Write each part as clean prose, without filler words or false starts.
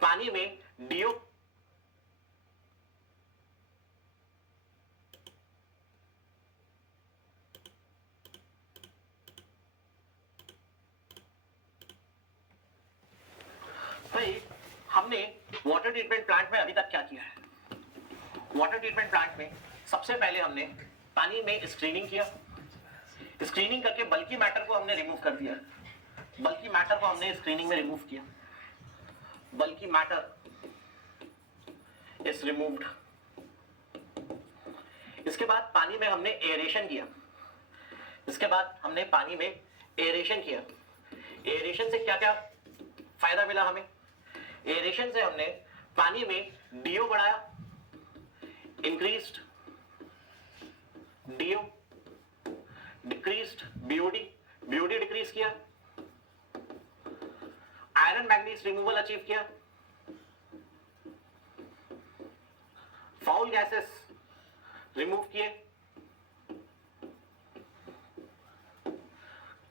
पानी में डीओ भाई हमने वाटर ट्रीटमेंट प्लांट में अभी तक क्या किया है? वाटर ट्रीटमेंट प्लांट में सबसे पहले हमने पानी में स्क्रीनिंग किया, स्क्रीनिंग करके बल्की मैटर को हमने रिमूव कर दिया, बल्की मैटर को हमने स्क्रीनिंग में रिमूव किया, बल्की मैटर इज रिमूव्ड। इसके बाद पानी में हमने एरेशन किया, इसके बाद हमने पानी में एरेशन किया। एरेशन से क्या क्या फायदा मिला हमें? एरेशन से हमने पानी में डीओ बढ़ाया, increased DO, decreased BOD, BOD decrease किया, आयरन मैग्नीज रिमूवल अचीव किया, फाउल गैसेस रिमूव किए,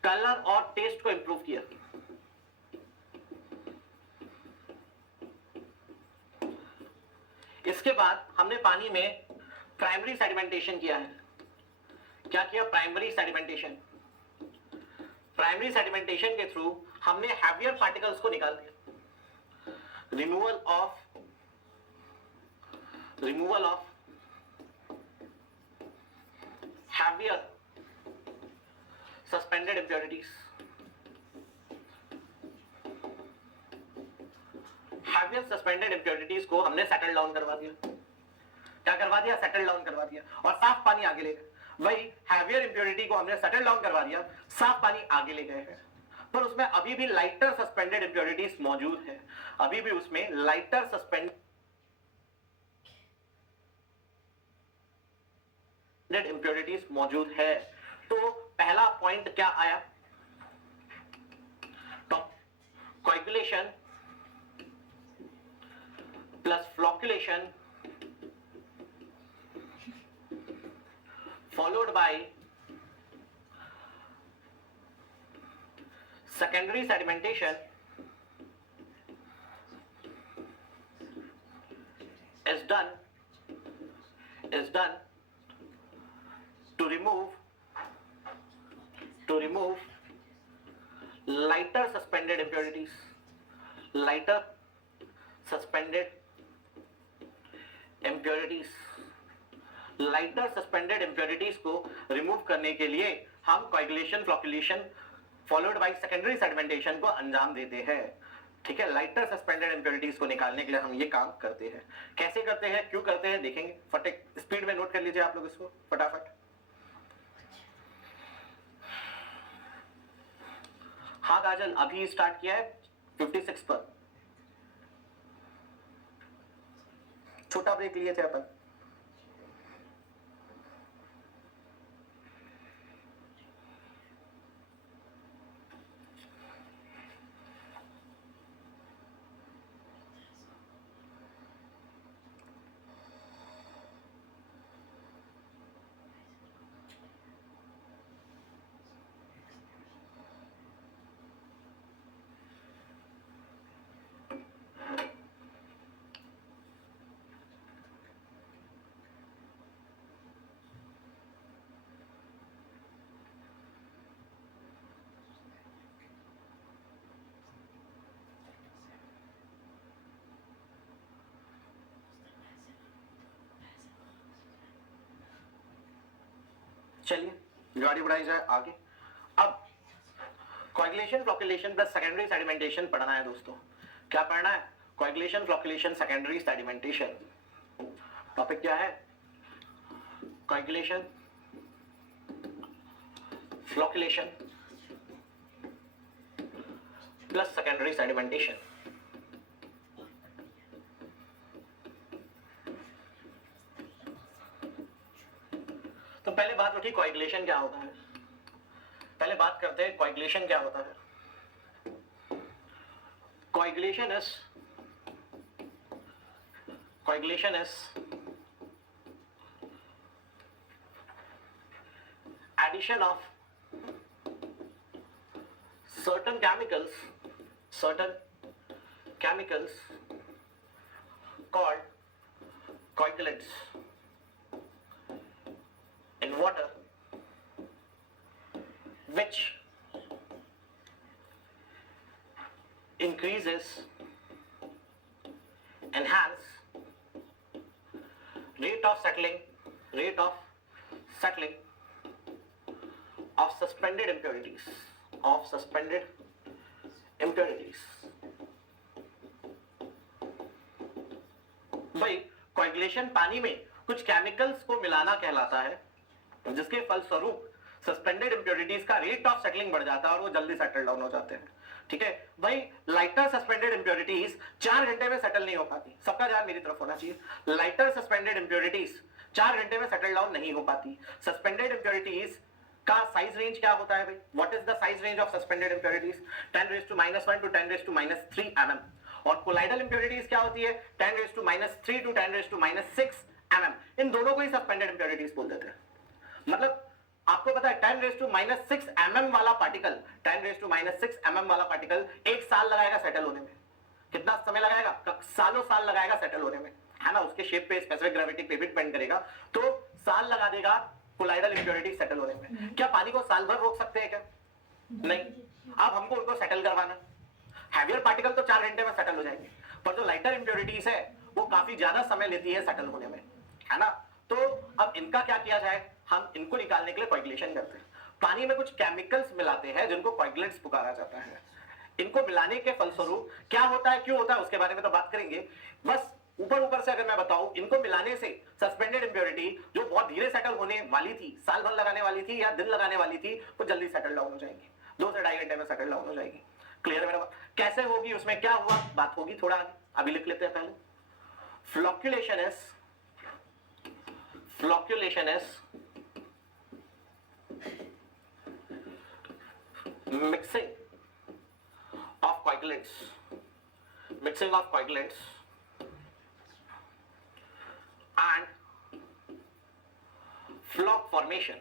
कलर और टेस्ट को इंप्रूव किया। इसके बाद हमने पानी में प्राइमरी सेडिमेंटेशन किया है। क्या किया? Primary sedimentation. प्राइमरी सेडिमेंटेशन के थ्रू हमने हैवियर पार्टिकल्स को निकाल दिया। Removal of heavier suspended impurities. Heavier suspended impurities को हमने सेटल डाउन करवा दिया। क्या करवा दिया? सेटल डाउन करवा दिया और साफ पानी आगे ले गए। वही हैवियर इंप्योरिटी को हमने सेटल डाउन करवा दिया, साफ पानी आगे ले गए हैं, पर उसमें अभी भी लाइटर सस्पेंडेड इंप्योरिटीज मौजूद है, अभी भी उसमें लाइटर सस्पेंडेड इंप्योरिटीज मौजूद है। तो पहला पॉइंट क्या आया? Coagulation plus flocculation followed by secondary sedimentation is done to remove lighter suspended impurities, lighter suspended impurities। Lighter suspended impurities को रिमूव करने के लिए हम coagulation, flocculation followed by secondary sedimentation को अंजाम देते हैं। ठीक है, लाइटर सस्पेंडेड इंप्योरिटीज को निकालने के लिए हम ये काम करते हैं। कैसे करते हैं, क्यों करते हैं, देखेंगे। फटाक स्पीड में नोट कर लीजिए आप लोग इसको फटाफट। हाँ काजल, अभी स्टार्ट किया है 56 पर, छोटा ब्रेक लिए थे अपन। चलिए गाड़ी बढ़ाई जाए आगे। अब coagulation, flocculation plus secondary sedimentation पढ़ना है दोस्तों। क्या पढ़ना है? Coagulation, flocculation, secondary sedimentation. Topic क्या है? Coagulation, flocculation plus secondary sedimentation. तो पहले बात उठी कोएगुलेशन क्या होता है। पहले बात करते हैं कोएगुलेशन क्या होता है। Coagulation is addition of certain chemicals called coagulants in water which increases, enhance rate of settling of suspended impurities. भाई कोएगुलेशन पानी में कुछ केमिकल्स को मिलाना कहलाता है, जिसके फलस्वरूप सस्पेंडेड इंप्योरिटीज का रेट ऑफ सेटलिंग बढ़ जाता है और वो जल्दी सेटल डाउन हो जाते हैं। ठीक है भाई, लाइटर सस्पेंडेड इंप्योरिटीज 4 घंटे में सेटल नहीं हो पाती। सबका ध्यान मेरी तरफ होना चाहिए। लाइटर सस्पेंडेड इंप्योरिटीज 4 घंटे में सेटल डाउन नहीं हो पाती। सस्पेंडेड इंप्योरिटीज का साइज रेंज क्या होता है भाई? What is the size range of suspended impurities? 10⁻⁻1 to 10⁻³ mm। और कोलाइडल इंप्योरिटीज क्या होती है? 10⁻³ to 10⁻⁻6 mm। इन दोनों को ही सस्पेंडेड इंप्योरिटीज बोल देते हैं। मतलब आपको पता है 10⁻⁻6 mm वाला पार्टिकल 10⁻⁻6 mm वाला पार्टिकल 1 साल लगाएगा सेटल होने में। कितना समय लगाएगा? सालों साल लगाएगा सेटल होने में, है ना। उसके शेप पे, स्पेसिफिक ग्रेविटी पे भी डिपेंड करेगा। तो साल लगा देगा कोलाइडल इंप्योरिटी सेटल होने में। क्या पानी को साल भर रोक सकते हैं क्या? नहीं। अब हमको उनको सेटल करवाना, हैवियर पार्टिकल तो 4 घंटे में सेटल हो जाएंगे, पर जो लाइटर इंप्योरिटीज है वो काफी ज्यादा समय लेती है सेटल होने में, है ना। तो अब इनका क्या किया जाए? हम इनको निकालने के लिए कोएगुलेशन करते हैं। पानी में कुछ केमिकल्स मिलाते हैं जिनको कोएगुलेंट्स पुकारा जाता है। इनको मिलाने के फलस्वरूप क्या होता है, क्यों होता है, उसके बारे में तो बात करेंगे। बस ऊपर से अगर मैं बताऊं, इनको मिलाने से सस्पेंडेड इंप्योरिटी जो बहुत धीरे सेटल होने वाली थी, साल भर लगाने वाली थी या दिन लगाने वाली थी, वो जल्दी सेटल डाउन हो जाएगी। 2 से 2.5 घंटे में सेटल डाउन हो जाएगी। क्लियर है मेरा बात? कैसे होगी, उसमें क्या हुआ, बात होगी थोड़ा आगे। अभी लिख लेते हैं पहले। फ्लॉक्यूलेशन is mixing of coagulants and floc formation.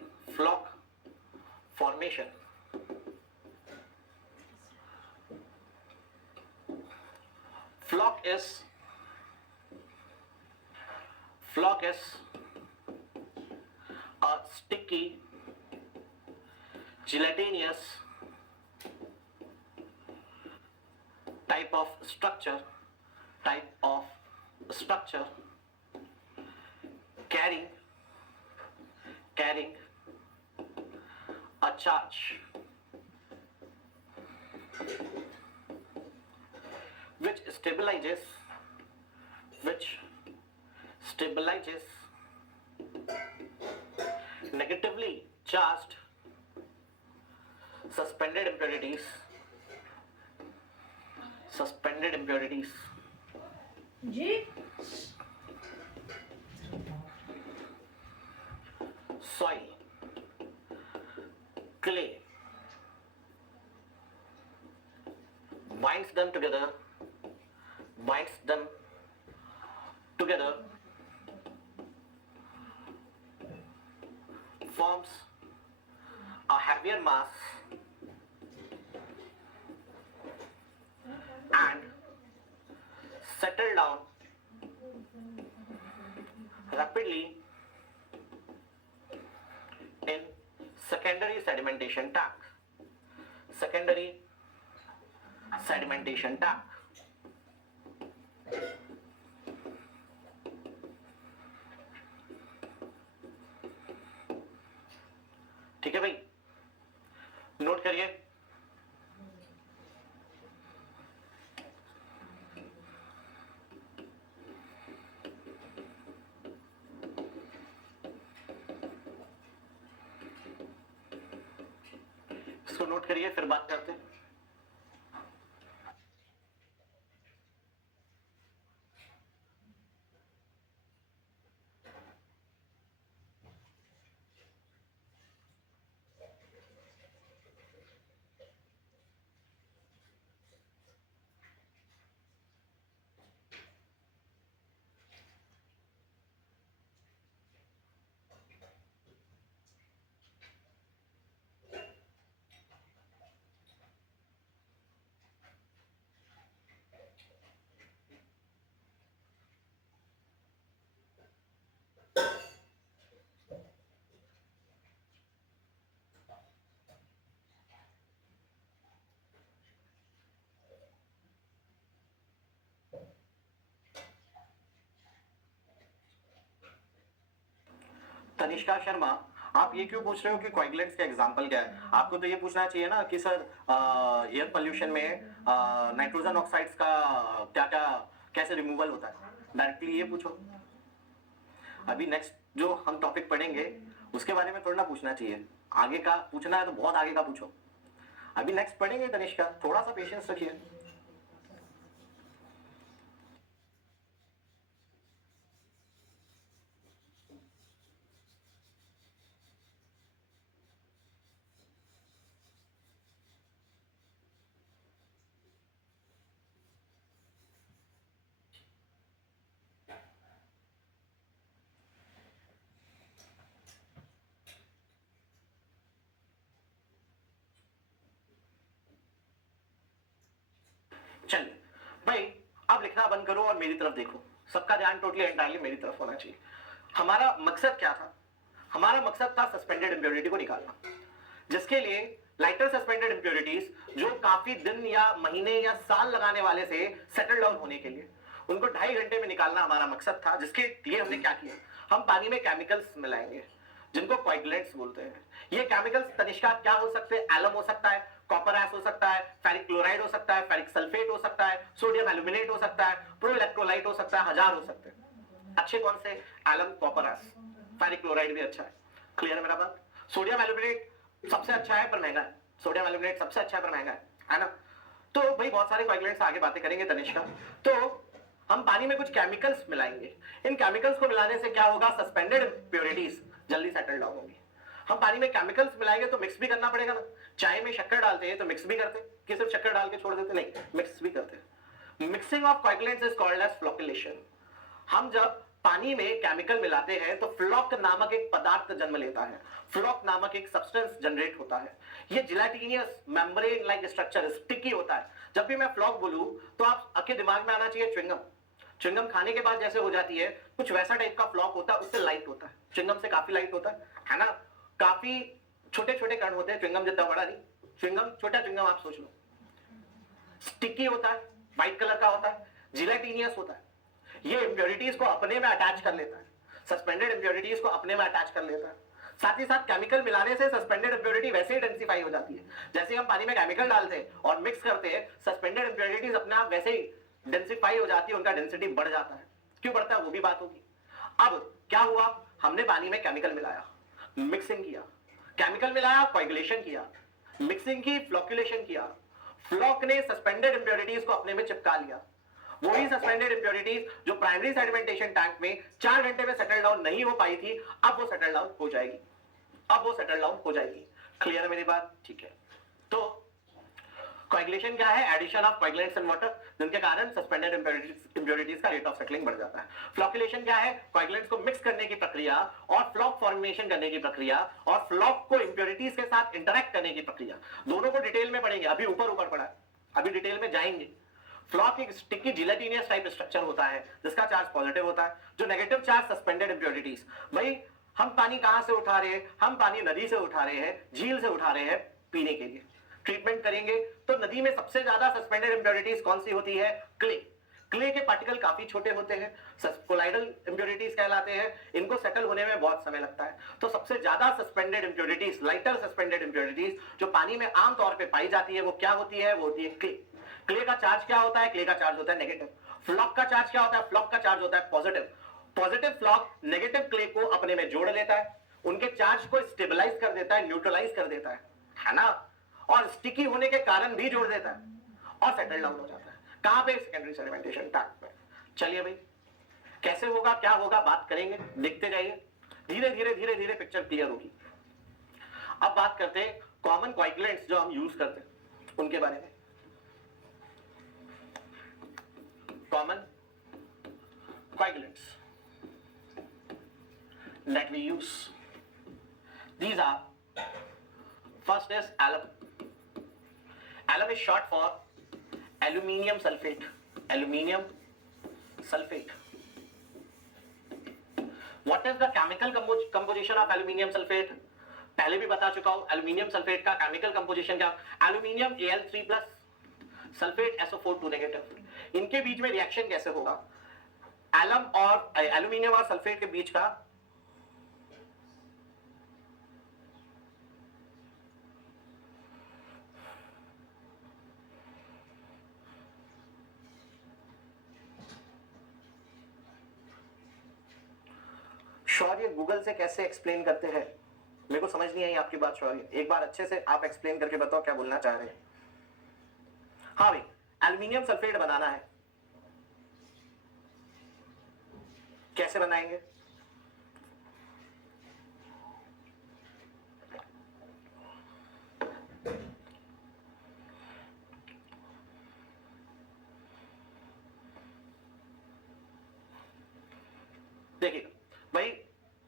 Floc is a sticky gelatinous type of structure carrying a charge which stabilizes negatively charged suspended impurities जी soil, clay, binds them together forms a heavier mass and settle down rapidly in secondary sedimentation tank. ठीक है भाई, note करिए। इसको note करिए, फिर बात करते हैं। तनिष्का शर्मा, आप ये क्यों पूछ रहे हो कि कोएगुलेंट्स का एग्जांपल क्या है? आपको तो ये पूछना चाहिए ना कि सर एयर पोल्यूशन में नाइट्रोजन ऑक्साइड्स का क्या क्या कैसे रिमूवल होता है, डायरेक्टली ये पूछो। अभी नेक्स्ट जो हम टॉपिक पढ़ेंगे उसके बारे में थोड़ा ना पूछना चाहिए, आगे का पूछना है तो बहुत आगे का पूछो। अभी नेक्स्ट पढ़ेंगे तनिष्का, थोड़ा सा पेशेंस रखिए। चलिए भाई, अब लिखना बंद करो और मेरी तरफ देखो, सबका ध्यान टोटली एंटायरली मेरी तरफ होना चाहिए। हमारा मकसद क्या था? हमारा मकसद था सस्पेंडेड इंप्योरिटी को निकालना, जिसके लिए लाइटर सस्पेंडेड इंप्योरिटीज जो काफी दिन या महीने या साल लगाने वाले से सेटल डाउन होने के लिए, उनको 2.5 घंटे में निकालना हमारा मकसद था। जिसके लिए हमने क्या किया, हम पानी में केमिकल्स मिलाएंगे जिनको कोएगुलेंट्स बोलते हैं। ये केमिकल्स तनिष्का क्या हो सकते हैं? एलम हो सकता है, कॉपर एस हो सकता है, फेरिक क्लोराइड हो सकता है, फेरिक सल्फेट हो सकता है, सोडियम एल्यूमिनेट हो सकता है, प्रो इलेक्ट्रोलाइट हो सकता है, हजार हो सकते हैं। अच्छे कौन से? Alum, copperas, ferric chloride भी अच्छा है। क्लियर है मेरा बात? सोडियम एल्यूमिनेट सबसे अच्छा है पर महंगा है, सोडियम एल्यूमिनेट सबसे अच्छा है पर महंगा है ना? तो भाई बहुत सारे कोएगुलेंट्स आगे बातें करेंगे तनिष्का। तो हम पानी में कुछ केमिकल्स मिलाएंगे, इन केमिकल्स को मिलाने से क्या होगा? सस्पेंडेड इंप्योरिटीज जल्दी सेटल डाउन होंगी। हम पानी में केमिकल्स मिलाएंगे तो मिक्स भी करना पड़ेगा ना, चाय में शक्कर डालते हैं तो मिक्स भी करते हैं कि सिर्फ शक्कर डाल के छोड़ देते? नहीं, मिक्स भी करते हैं। Mixing of coagulants is called as flocculation. हम जब पानी में केमिकल मिलाते हैं तो फ्लॉक नामक एक पदार्थ जन्म लेता है, फ्लॉक नामक एक सब्सटेंस जनरेट होता है। ये gelatinous membrane like structure, sticky होता है। जब भी मैं फ्लॉक बोलूं तो आप आपके दिमाग में आना चाहिए च्युइंगम। च्युइंगम खाने के बाद जैसे हो जाती है, कुछ वैसा टाइप का फ्लॉक होता है, उससे लाइट होता है, च्युइंगम से काफी लाइट होता है ना? काफी छोटे छोटे कण होते हैं, च्युइंगम जितना बड़ा नहीं, च्युइंगम छोटा च्युइंगम आप सोच लो। स्टिकी होता है, व्हाइट कलर का होता है, जिलेटिनियस होता है। ये इंप्योरिटीज को अपने में अटैच कर लेता है, सस्पेंडेड इंप्योरिटीज को अपने में अटैच कर लेता है। साथ ही साथ केमिकल मिलाने से सस्पेंडेड इंप्योरिटी वैसे ही डेंसिफाई हो जाती है। जैसे हम पानी में केमिकल डालते हैं और मिक्स करते हैं, सस्पेंडेड इंप्योरिटीज अपने आप वैसे ही डेंसिफाई हो जाती है, उनका डेंसिटी बढ़ जाता है। क्यों बढ़ता है वो भी बात होगी। अब क्या हुआ, हमने पानी में केमिकल मिलाया, मिक्सिंग किया, केमिकल मिलाया, कोएगुलेशन किया, मिक्सिंग की, फ्लोकुलेशन किया। फ्लॉक ने सस्पेंडेड इंप्योरिटीज को अपने में चिपका लिया। वही सस्पेंडेड इंप्योरिटीज जो प्राइमरी सेडिमेंटेशन टैंक में 4 घंटे में सेटल डाउन नहीं हो पाई थी, अब वो सेटल डाउन हो जाएगी, अब वो सेटल डाउन हो जाएगी। क्लियर है मेरी बात? ठीक है। तो कोएगुलेशन क्या है? Addition of coagulants in water, जिनके कारण सस्पेंडेड इंप्योरिटीज का रेट ऑफ सेटलिंग बढ़ जाता है। फ्लोकुलेशन क्या है? कोएगुलेंट्स को मिक्स करने की प्रक्रिया और फ्लॉक फॉर्मेशन करने की प्रक्रिया और फ्लॉक को इंप्योरिटीज के साथ इंटरेक्ट करने की प्रक्रिया। दोनों को डिटेल में पढ़ेंगे, अभी ऊपर ऊपर पढ़ा है, अभी डिटेल में जाएंगे। फ्लॉक एक स्टिकी जिलेटिनियस टाइप स्ट्रक्चर होता है जिसका चार्ज पॉजिटिव होता है, जो नेगेटिव चार्ज सस्पेंडेड इंप्योरिटीज। भाई हम पानी कहां से उठा रहे हैं? हम पानी नदी से उठा रहे हैं, झील से उठा रहे हैं पीने के लिए। ट्रीटमेंट करेंगे तो नदी में सबसे ज्यादा सस्पेंडेड इंप्योरिटीज कौन सी होती है? क्ले। क्ले के पार्टिकल काफी छोटे होते हैं, कोलाइडल इंप्योरिटीज कहलाते हैं, इनको सेटल होने में बहुत समय लगता है। तो सबसे ज्यादा suspended impurities, lighter suspended impurities जो पानी में आमतौर पे पाई जाती है वो क्या होती है? वो होती है क्ले। क्ले का चार्ज क्या होता है? क्ले का चार्ज होता है नेगेटिव। फ्लॉक का चार्ज क्या होता है? फ्लॉक का चार्ज होता है positive. Positive floc negative clay को अपने में जोड़ लेता है, उनके चार्ज को स्टेबलाइज कर देता है, न्यूट्रलाइज कर देता है ना? और स्टिकी होने के कारण भी जोड़ देता है और सेटल डाउन हो जाता है। कहां पे? सेकेंडरी सेडिमेंटेशन टैंक पे। चलिए भाई, कैसे होगा, क्या होगा, बात करेंगे, देखते जाइए, धीरे धीरे धीरे धीरे पिक्चर क्लियर होगी। अब बात करते हैं कॉमन कोएगुलेंट्स जो हम यूज करते हैं उनके बारे में। Common coagulants that we use, these are, first is alum. Alum is short for aluminium sulfate. Aluminium sulfate. What is the chemical composition of aluminium sulfate? पहले भी बता चुका हूं, aluminium sulfate का chemical composition क्या? Aluminium Al3+, sulphate SO4 negative. इनके बीच में reaction कैसे होगा? एलम और एल्यूमिनियम और सल्फेट के बीच का शौर्य गूगल से कैसे एक्सप्लेन करते हैं? मेरे को समझ नहीं आई आपकी बात शौर्य, एक बार अच्छे से आप एक्सप्लेन करके बताओ क्या बोलना चाह रहे हैं। हाँ भाई, एल्युमिनियम सल्फेट बनाना है, कैसे बनाएंगे? देखिए भाई,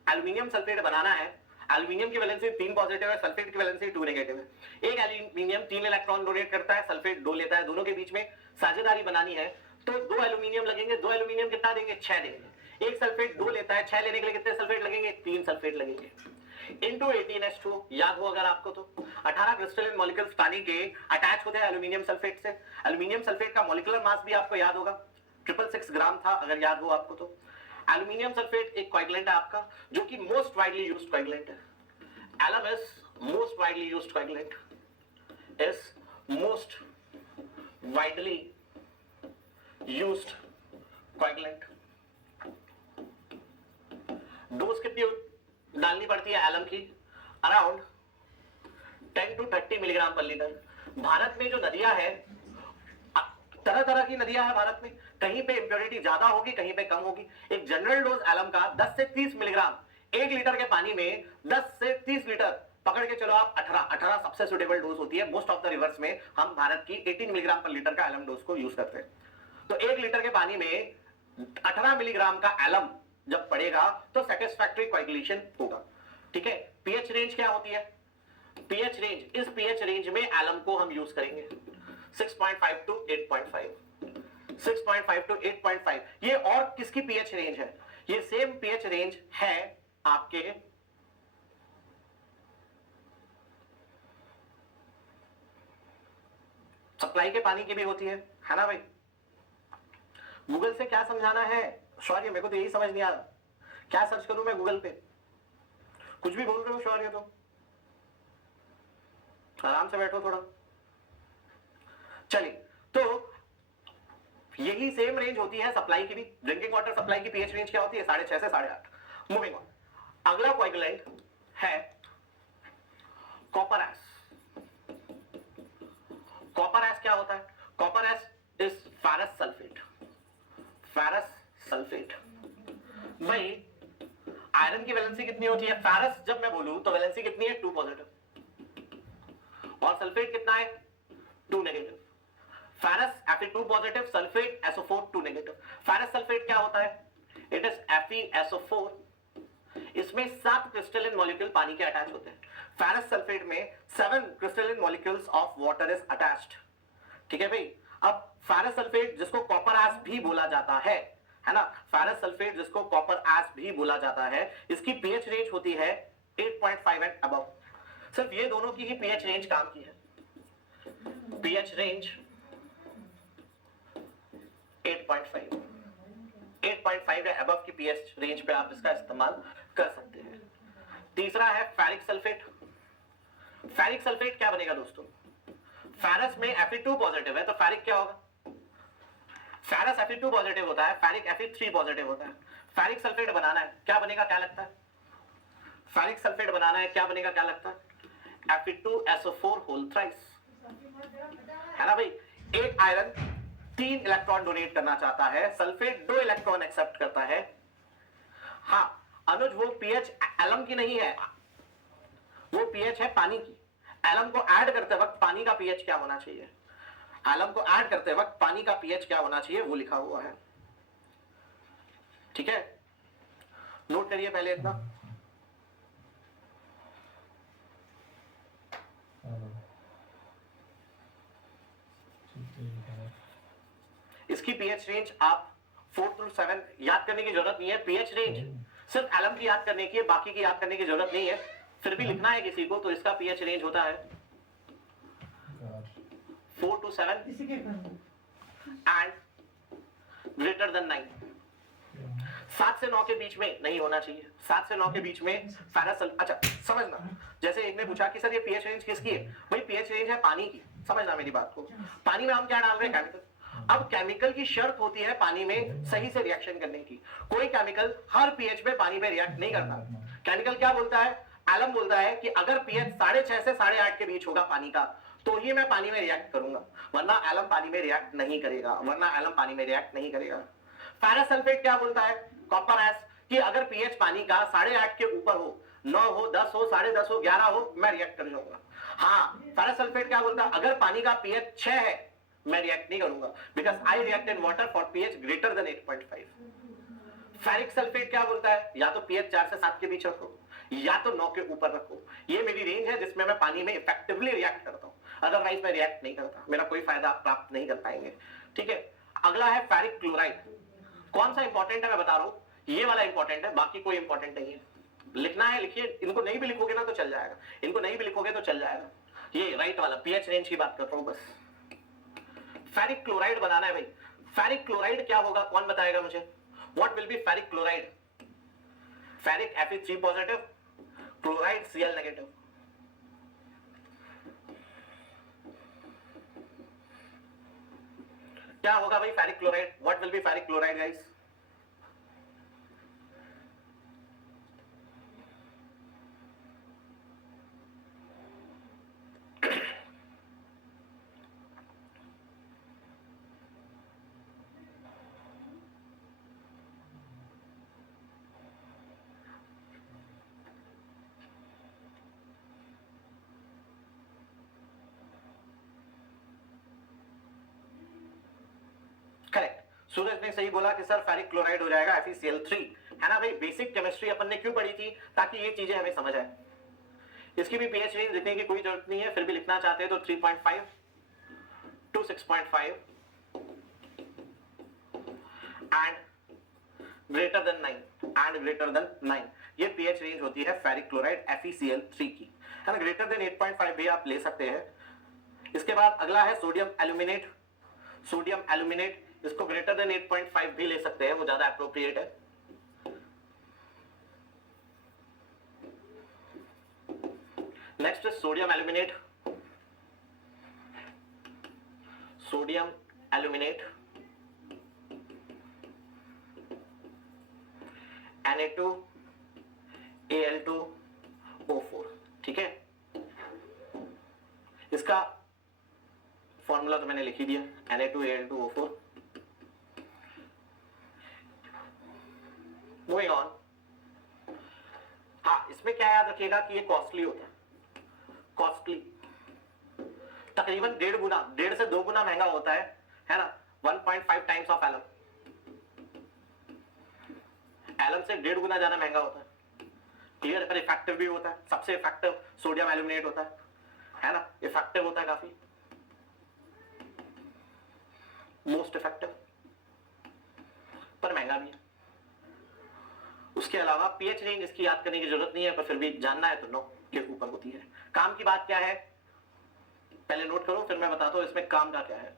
एल्युमिनियम सल्फेट बनाना है, एल्युमिनियम की वैलेंसी 3 पॉजिटिव है, सल्फेट की वैलेंसी 2 नेगेटिव है। एक एल्युमिनियम 3 इलेक्ट्रॉन डोनेट करता है, सल्फेट 2 लेता है, दोनों के बीच में साझेदारी बनानी है तो 2 एल्युमिनियम लगेंगे। 2 एल्युमिनियम कितना देंगे? 6 देंगे। एक सल्फेट 2 लेता है, 6 लेने के लिए कितने सल्फेट लगेंगे? 3 सल्फेट लगेंगे इनटू 18H2। याद हो अगर आपको तो 18 क्रिस्टलिन मॉलिक्यूल्स पानी के अटैच होते हैं एल्युमिनियम सल्फेट से। एल्युमिनियम सल्फेट का मॉलिक्यूलर मास भी आपको याद होगा, 666 ग्राम था अगर याद हो आपको तो। एल्युमिनियम सल्फेट एक कोएगुलेंट है आपका, जो कि मोस्ट वाइडली यूज्ड कोएगुलेंट है। Alum is most widely used coagulant, is most widely used coagulant. Dose कितनी डालनी पड़ती है एलम की? Around 10 to 30 milligram per litre. Bharat में जो नदियां हैं, तरह तरह की नदियां हैं भारत में, कहीं पे इंप्योरिटी ज्यादा होगी, कहीं पे कम होगी। एक जनरल डोज एलम का 10 से 30 मिलीग्राम, 1 लीटर के पानी में 10 से 30 लीटर पकड़ के चलो आप, 18 सबसे सुटेबल डोज होती है। मोस्ट ऑफ द रिवर्स में हम भारत की 18 मिलीग्राम पर लीटर का एलम डोज को यूज करते हैं। तो 1 लीटर के पानी में 18 मिलीग्राम का एलम जब पड़ेगा तो सेटिस्फैक्टरी कोएगुलेशन होगा। ठीक है, पीएच रेंज क्या होती है? पीएच रेंज, इस पीएच रेंज में एलम को हम यूज करेंगे 6.5 to 8.5, 6.5 to 8.5। ये और किसकी पीएच रेंज है? ये सेम पीएच रेंज है आपके सप्लाई के पानी की भी होती है ना भाई? गूगल से क्या समझाना है शौर्य? मेरे को तो यही समझ नहीं आ रहा, क्या सर्च करूं मैं गूगल पे? कुछ भी बोल रहे हो शौर्य, तो आराम से बैठो थोड़ा। चलिए, तो यही सेम रेंज होती है सप्लाई की भी। ड्रिंकिंग वाटर सप्लाई की पीएच रेंज क्या होती है? 6.5 से 8.5। मूविंग ऑन, अगला कोएगुलेंट है कॉपर एश। कॉपर एश क्या होता है? Copperas is ferrous sulphate. Ferrous sulphate भाई, आयरन की वैलेंसी कितनी होती है? फेरस जब मैं बोलूं तो वैलेंसी कितनी है? 2 पॉजिटिव, और सल्फेट कितना है? 2 negative. Ferrous Fe2 positive, sulphate SO4 2 negative. Ferrous sulphate क्या होता है? It is FeSO4। इसमें 7 क्रिस्टलिन मॉलिक्यूल पानी के अटैच होते हैं। फेरस सल्फेट में 7 crystalline molecules of water is attached. ठीक है भाई। अब फेरस सल्फेट जिसको कॉपर एश भी बोला जाता है ना, फेरस सल्फेट जिसको कॉपर एश भी बोला जाता है, इसकी पीएच रेंज होती है 8.5 एंड अबव। सिर्फ ये दोनों की ही पीएच रेंज काम की है। पीएच रेंज 8.5, 8.5 या अबव की पीएच रेंज पे आप इसका इस्तेमाल कर सकते हैं। तीसरा है फेरिक सल्फेट। फेरिक सल्फेट क्या बनेगा दोस्तों? फेरस में Fe2 पॉजिटिव है, तो फेरिक क्या होगा? फेरस Fe2 पॉजिटिव होता है, फेरिक Fe3 पॉजिटिव होता है। फेरिक सल्फेट बनाना है, क्या बनेगा क्या लगता है? फेरिक सल्फेट बनाना है, क्या बनेगा क्या लगता है? Fe2SO4 होल थ्राइस, है ना भाई? एक आयरन 3 इलेक्ट्रॉन डोनेट करना चाहता है, सल्फेट 2 इलेक्ट्रॉन एक्सेप्ट करता है। हाँ अनुज, वो पीएच एलम की नहीं है, वो पीएच है पानी की। एलम को ऐड करते वक्त पानी का पीएच क्या होना चाहिए? एलम को ऐड करते वक्त पानी का पीएच क्या होना चाहिए वो लिखा हुआ है। ठीक है, नोट करिए पहले इतना। इसकी पीएच रेंज आप 4 to 7 याद करने की जरूरत नहीं है। पीएच रेंज सिर्फ एलम की याद करने की है, बाकी की याद करने की जरूरत नहीं है। फिर भी लिखना है किसी को तो इसका पीएच रेंज होता है 4 to 7 एंड ग्रेटर देन 9। 7 से 9 के बीच में नहीं होना चाहिए। 7 से 9 के बीच में फेरस। अच्छा समझना, जैसे एक ने पूछा कि सर ये पीएच रेंज किसकी है? भाई पीएच रेंज है पानी की। समझना मेरी बात को, पानी में हम क्या डाल रहे हैं? केमिकल। अब केमिकल की शर्त होती है पानी में सही से रिएक्शन करने की। कोई केमिकल हर पीएच पे पानी पे रिएक्ट नहीं करता। केमिकल क्या बोलता है, एलम बोलता है कि अगर पीएच 6.5 से 8.5 के बीच होगा पानी का तो ही मैं पानी में रिएक्ट करूंगा, वरना एलम पानी में रिएक्ट नहीं करेगा। फेरस सल्फेट क्या बोलता है, कॉपर एस, कि अगर पीएच पानी का 8.5 के ऊपर हो, 9 हो, 10 हो, 10.5 हो, 11 हो, मैं रिएक्ट कर जाऊंगा। हाँ, फेरस सल्फेट क्या बोलता है, अगर पानी का पीएच 6 है मैं रिएक्ट नहीं करूंगा, because I react in water for pH greater than 8.5। Ferric sulphate क्या बोलता है, या तो पीएच 4 से 7 के बीच रखो या तो 9 के ऊपर रखो, ये मेरी रेंज है जिसमें मैं पानी में इफेक्टिवली रिएक्ट करता हूं, अदरवाइज मैं रिएक्ट नहीं करता, मेरा कोई फायदा आप प्राप्त नहीं कर पाएंगे। ठीक है, अगला है फेरिक क्लोराइड। कौन सा इंपॉर्टेंट है मैं बता रहा हूं, ये वाला इंपॉर्टेंट है, बाकी कोई इंपॉर्टेंट नहीं है। लिखना है लिखिए, इनको नहीं भी लिखोगे ना तो चल जाएगा, ये राइट वाला पीएच रेंज की बात कर रहा हूं बस। फेरिक क्लोराइड बनाना है भाई। फेरिक क्लोराइड क्या होगा, कौन बताएगा मुझे, what will be ferric chloride? Ferric Fe3 positive, chloride Cl negative. क्या होगा भाई ferric chloride, what will be ferric chloride guys? Correct, Suraj ने सही बोला कि सर फेरिक क्लोराइड हो जाएगा FeCl3, है ना भाई। बेसिक केमिस्ट्री अपन ने क्यों पढ़ी थी, ताकि ये चीजें हमें समझ आए। इसकी भी पीएच रेंज लिखने की कोई जरूरत नहीं है, फिर भी लिखना चाहते हैं तो 3.5 to 6.5 एंड ग्रेटर देन 9 ये पीएच रेंज होती है फेरिक क्लोराइड FeCl3 की, है ना। ग्रेटर देन 8.5 भी आप ले सकते हैं। इसके बाद अगला है सोडियम एल्यूमिनेट, इसको ग्रेटर देन 8.5 भी ले सकते हैं, वो ज्यादा एप्रोप्रिएट है। नेक्स्ट है सोडियम एल्यूमिनेट Na2Al2O4, ठीक है। इसका फॉर्मूला तो मैंने लिख ही दिया, Na2Al2O4। मूविंग ऑन, हाँ इसमें क्या याद रखिएगा कि ये कॉस्टली होता है, तकरीबन 1.5 से 2 गुना महंगा होता है ना। 1.5 टाइम्स ऑफ एलम से 1.5 गुना ज्यादा महंगा होता है, क्लियर। पर इफेक्टिव भी होता है, सबसे इफेक्टिव सोडियम एल्यूमिनेट होता है ना, इफेक्टिव होता है काफी, मोस्ट इफेक्टिव, पर महंगा भी है। उसके अलावा पीएच रेंज इसकी याद करने की जरूरत नहीं है, पर फिर भी जानना है तो 9 के ऊपर होती है। काम की बात क्या है पहले नोट करो, फिर मैं बताता हूं इसमें काम का क्या है।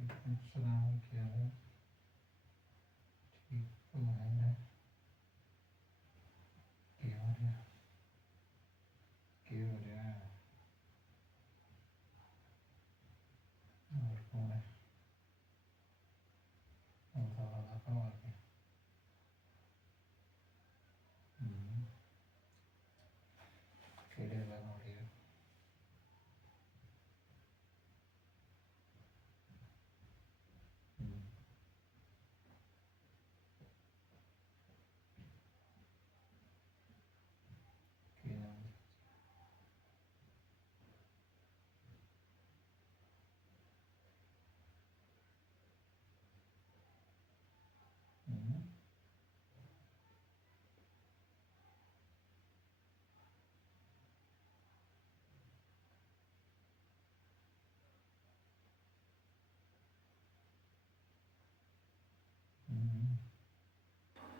सलाम क्या है, ठीक तो है, क्या हो रहा है, क्या हो रहा है, और कौन है, और सारा लगा हुआ है, केड़े लगा हो रही है, क्या नाम है,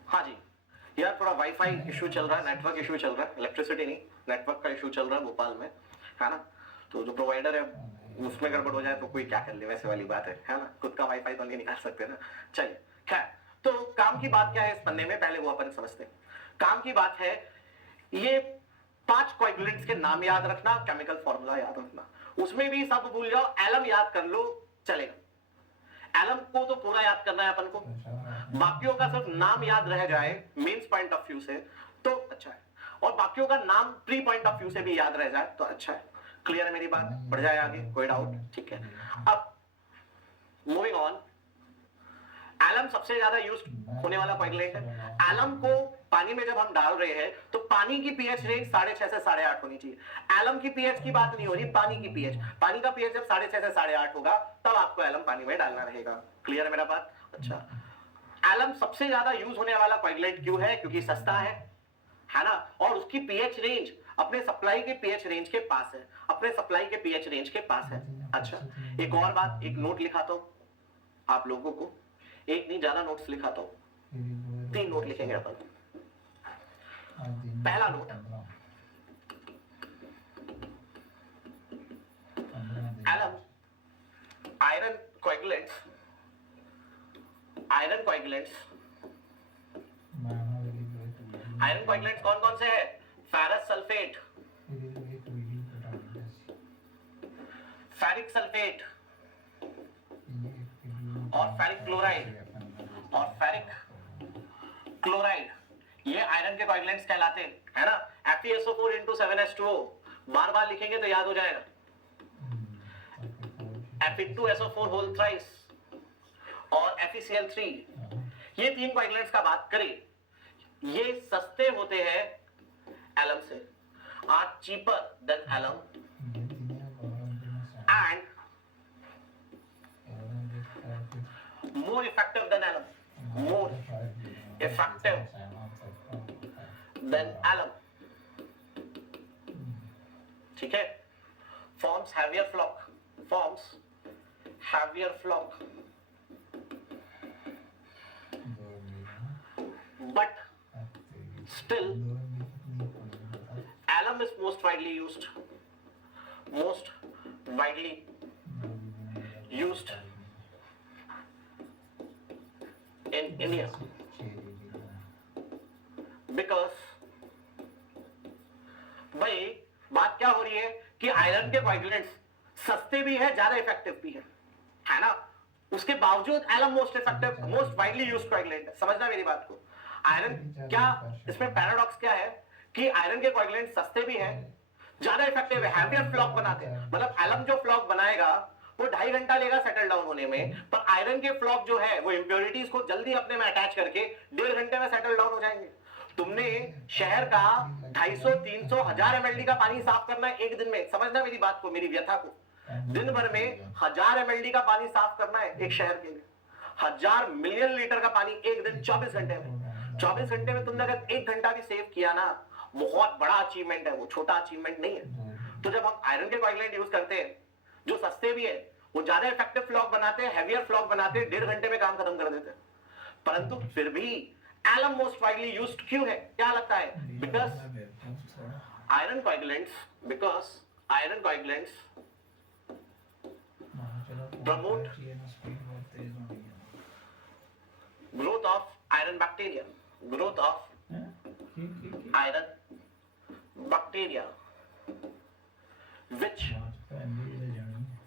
हाँ जी यार, थोड़ा वाईफाई इशू चल रहा है, नेटवर्क इशू चल रहा है, इलेक्ट्रिसिटी नहीं, नेटवर्क का इशू चल रहा है भोपाल में, है ना। तो जो प्रोवाइडर है उसमें गड़बड़ हो जाए तो कोई क्या कर ले, वैसे वाली बात है ना। खुद का वाईफाई तो नहीं निकाल सकते ना। चलिए खैर, तो काम की बात क्या है इस पन्ने में, पहले वो अपन समझते हैं। काम की बात है, ये 5 कोएगुलेंट्स के नाम याद रखना, केमिकल फॉर्मूला याद रखना, उसमें भी सब भूल जाओ, एलम याद कर लो चलेगा। एलम को तो पूरा याद करना है अपन को, बाकियों का सिर्फ नाम याद रह जाए मेंस पॉइंट ऑफ व्यू से तो अच्छा है, और बाकियों का नाम प्री पॉइंट ऑफ व्यू से भी याद रह जाए तो अच्छा है। क्लियर है मेरी बात, बढ़ जाए आगे, कोई डाउट? ठीक है, अब मूविंग ऑन। एलम सबसे ज्यादा यूज होने वाला कोएगुलेंट है। एलम को पानी में जब हम डाल रहे हैं तो पानी की पीएच रेंज 6.5 से 8.5 होनी चाहिए। एलम की पीएच की बात नहीं हो रही, पानी की पीएच। पानी का पीएच जब 6.5 से 8.5 होगा तब आपको एलम पानी में डालना रहेगा। क्लियर है मेरा बात? अच्छा, एलम सबसे ज्यादा यूज होने वाला कोएगुलेंट क्यों है? क्योंकि सस्ता है ना, और उसकी पीएच रेंज अपने सप्लाई के पीएच रेंज के पास है, अपने सप्लाई के पीएच रेंज के पास है। अच्छा, एक और बात, एक नोट लिखाता हूं आप लोगों को, एक नहीं ज्यादा नोट्स लिखाता हूं, 3 नोट लिखेंगे अपन। पहला note, alum iron coagulants, iron coagulants, iron coagulants कौन कौन से है? फेरस सल्फेट, फेरिक सल्फेट और फेरिक क्लोराइड और फेरिक क्लोराइड, ये आयरन के कोएगुलेंट्स कहलाते हैं, है ना। FeSO4 into 7H2O, बार बार लिखेंगे तो याद हो जाएगा। Fe2SO4 होल थ्राइस और FeCl3, ये 3 कोएगुलेंट्स का बात करें, ये सस्ते होते हैं एलम से, are cheaper than alum and more effective than alum, more effective than alum, ठीक है। forms heavier flock, forms heavier flock, but still alum is most widely used, most widely used in India because भाई बात क्या हो रही है कि iron के कोएगुलेंट्स सस्ते भी है, ज्यादा इफेक्टिव भी है ना। उसके बावजूद alum most effective, most widely used coagulant है। समझना मेरी बात को। आयरन क्या, इसमें पैराडॉक्स क्या है कि आयरन के कोएगुलेंट सस्ते भी है, ज्यादा इफेक्टिव है, हैवियर फ्लॉक बनाते हैं। मतलब एलम जो फ्लॉक बनाएगा वो 2.5 घंटा लेगा सेटल डाउन होने में, पर आयरन के फ्लॉक जो है वो इंप्योरिटीज को जल्दी अपने में अटैच करके 1.5 घंटे में सेटल डाउन हो जाएंगे। तुमने शहर का 250, 300, 1000 ml का पानी साफ करना है एक दिन में। समझना मेरी बात को, मेरी व्यथा को। दिन भर में 1000 ml का पानी साफ करना है एक शहर के लिए, 1000 मिलियन लीटर का पानी एक दिन 24 घंटे में। 24 घंटे में तुमने अगर 1 घंटा भी सेव किया ना, बहुत बड़ा अचीवमेंट है वो, छोटा अचीवमेंट नहीं है। तो जब हम आयरन के कोएगुलेंट यूज करते हैं जो सस्ते भी है, वो ज्यादा इफेक्टिव फ्लॉक बनाते हैं, हैवियर फ्लॉक बनाते हैं, 1.5 घंटे में काम खत्म कर देते हैं। परंतु फिर भी एलम मोस्ट वाइडली यूज्ड क्यों है? क्या लगता है? Because iron coagulants, because iron coagulants promote battery है ना, स्पीड बहुत तेज होनी है growth of iron bacteria, growth of हैं? की आयरन बैक्टीरिया which आवाज पे एमबी ले जानी है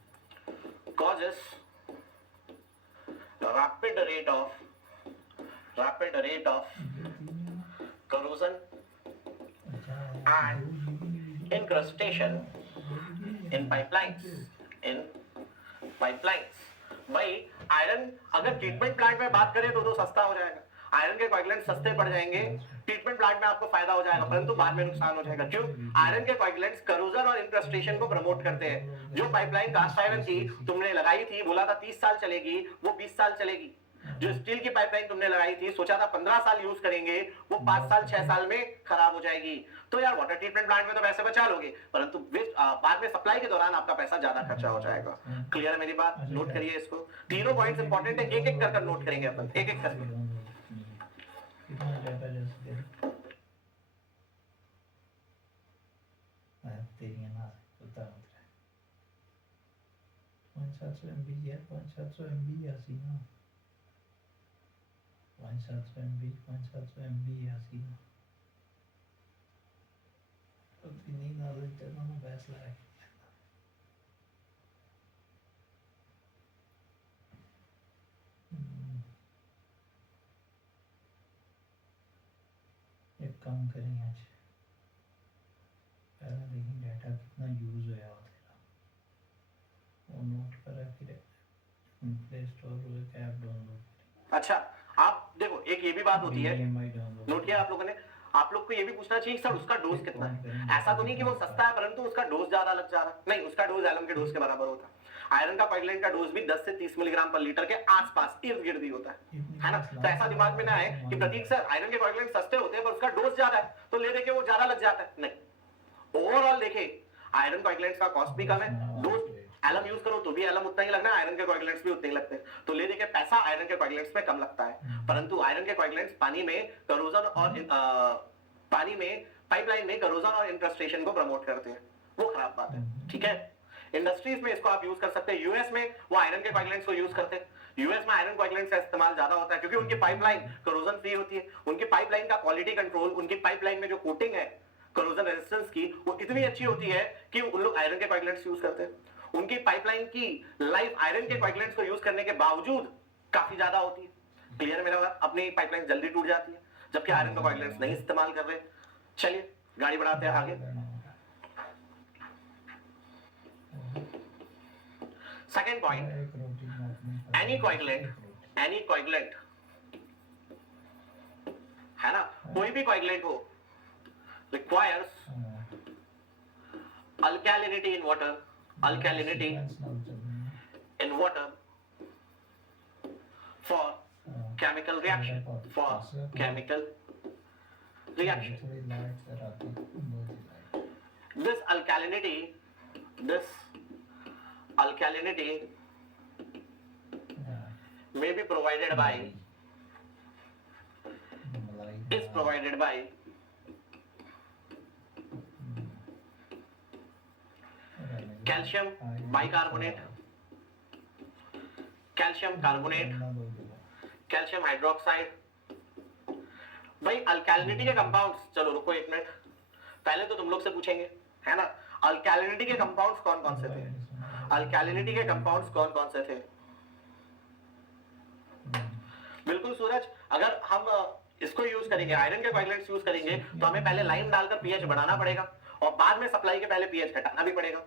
causes rapid rate of ये तीन है ना corrosion अच्छा and incrustation in pipelines, in pipelines। भाई आयरन अगर ट्रीटमेंट प्लांट में बात करें तो सस्ता हो जाएगा, आयरन के कोएगुलेंट सस्ते पड़ जाएंगे, ट्रीटमेंट प्लांट में आपको फायदा हो जाएगा, परंतु बाद में नुकसान हो जाएगा। क्यों? आयरन के कोएगुलेंट्स करोजन और इंक्रस्टेशन को प्रमोट करते हैं। जो पाइपलाइन कास्ट आयरन थी तुमने लगाई थी, बोला था 30 साल चलेगी, वो 20 साल चलेगी। जो स्टील की पाइपलाइन तुमने लगाई थी, सोचा था 15 साल यूज करेंगे, वो 5 साल 6 साल में खराब हो जाएगी। तो यार वाटर ट्रीटमेंट प्लांट में तो पैसे बचा लोगे, परंतु बाद में सप्लाई के दौरान आपका पैसा ज्यादा खर्चा हो जाएगा। क्लियर है मेरी बात? नोट करिए इसको, तीनों पॉइंट्स इंपॉर्टेंट है, एक एक कर नोट करेंगे अपन, एक एक करके। कितना डाटा जैसे तेरी ना पता मत रहा 500 MB है, 500 MB आसी ना 500 MB आसी ना तो नहीं ना लेते ना बस लाए एक काम करेंगे आज पहले देखें डाटा कितना यूज हुआ है तेरा वो नोट करा फिर प्ले स्टोर से ऐप डाउनलोड। अच्छा आप देखो, एक ये भी बात होती है, नोट किया आप लोगों ने, आप लोग को ये भी पूछना चाहिए सर उसका डोज कितना है। ऐसा तो नहीं कि वो सस्ता है परंतु उसका डोज ज्यादा लग जा रहा है, नहीं, उसका डोज एलम के डोज के बराबर होता है। आयरन का कोएगुलेंट का डोज भी 10 से 30 मिलीग्राम पर लीटर के आसपास इर्द गिर्द ही होता है ना। तो ऐसा दिमाग में ना आए कि प्रतीक सर आयरन के कोएगुलेंट सस्ते होते हैं पर उसका डोज ज्यादा है तो ले देके वो ज्यादा लग जाता है, नहीं। ओवरऑल देखे आयरन कोएगुलेंट्स का कॉस्ट भी कम है, डोज एलम यूज करो तो भी एलम उतना ही लगना है, आयरन के कोएगुलेंट्स भी उतने ही लगते हैं, तो ले देके पैसा आयरन के कोएगुलेंट्स में कम लगता है। परंतु आयरन के कोएगुलेंट्स पानी में करोजन और पानी में पाइपलाइन में करोजन और इंक्रस्टेशन को प्रमोट करते हैं, वो खराब बात है। ठीक है, इंडस्ट्रीज में इसको आप यूज कर सकते हैं। यूएस में वो आयरन के कोएगुलेंट्स को यूज करते हैं, यूएस में आयरन कोएगुलेंट्स का इस्तेमाल ज्यादा होता है क्योंकि उनकी पाइपलाइन करोजन फ्री होती है, उनकी पाइपलाइन का क्वालिटी कंट्रोल, उनकी पाइपलाइन में जो कोटिंग है करोजन रेजिस्टेंस की वो इतनी अच्छी होती है कि उन लोग आयरन के कोएगुलेंट्स यूज करते हैं। उनकी पाइपलाइन की लाइफ आयरन के कोएगुलेंट्स को यूज करने के बावजूद काफी ज्यादा होती है। क्लियर है मेरा बात? अपनी पाइपलाइन जल्दी टूट जाती है जबकि आयरन का कोएगुलेंट्स नहीं इस्तेमाल कर रहे। चलिए गाड़ी बढ़ाते हैं आगे। सेकेंड पॉइंट, एनी कोएगुलेंट है ना, कोई भी कोएगुलेंट हो requires alkalinity in water, alkalinity in water for chemical reaction, for chemical reaction. This alkalinity may be provided by, is provided by calcium bicarbonate, calcium carbonate, calcium hydroxide. भाई अल्कैलिनिटी के compounds, चलो रुको एक मिनट, पहले तो तुम लोग से पूछेंगे है ना, अल्कैलिनिटी के कंपाउंड्स कौन कौन से थे? अल्कैलिनिटी के कंपाउंड्स कौन कौन से थे? बिल्कुल सूरज, अगर हम इसको यूज करेंगे, आयरन के कोएगुलेंट्स यूज करेंगे तो हमें पहले लाइम डालकर पीएच बढ़ाना पड़ेगा और बाद में सप्लाई के पहले पीएच घटाना भी पड़ेगा।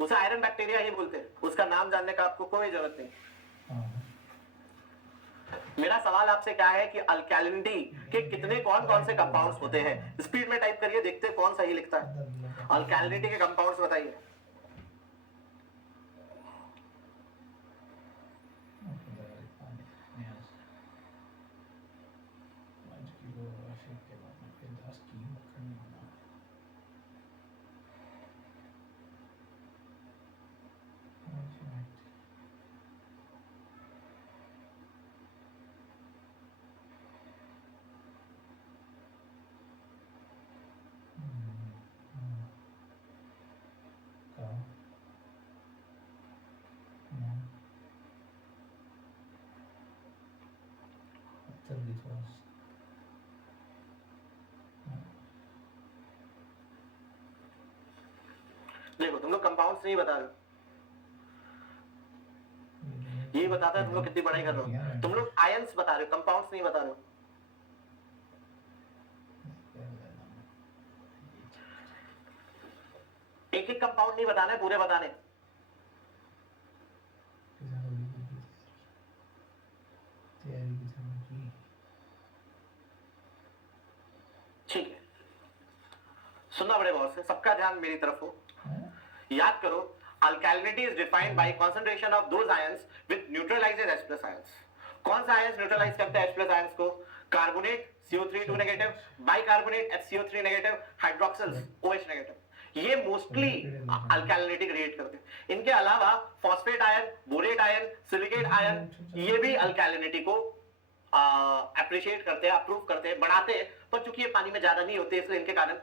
उसे आयरन बैक्टीरिया ही बोलते हैं, उसका नाम जानने का आपको कोई जरूरत नहीं। मेरा सवाल आपसे क्या है कि अल्कैलिनिटी के कितने कौन कौन से कंपाउंड्स होते हैं? स्पीड में टाइप करिए, देखते हैं कौन सही लिखता है। अल्कैलिनिटी के कंपाउंड्स बताइए। was देखो तुम लोग कंपाउंड्स नहीं बता रहे हो, यही बताता है तुम लोग कितनी पढ़ाई कर रहे हो। तुम लोग आयंस बता रहे हो, कंपाउंड्स नहीं बता रहे हो। एक एक कंपाउंड नहीं बताना है, पूरे बताने। ठीक है, सुनना बड़े गौर से, सबका ध्यान मेरी तरफ हो। याद करो, alkalinity is defined by concentration of those ions which neutralizes H+ ions. कौन सा आयंस न्यूट्रलाइज करता है H+ आयंस को? Carbonate CO3 2 negative, bicarbonate HCO3 negative, hydroxyls OH negative. ये मोस्टली अल्कैलिनिटी क्रिएट करते हैं। इनके अलावा phosphate ion, borate ion, silicate ion, ये भी अल्कैलिनिटी को अप्रिशिएट करते हैं, अप्रूव करते हैं, बढ़ाते हैं, पर चूंकि ये पानी में ज्यादा नहीं होते इसलिए इनके कारण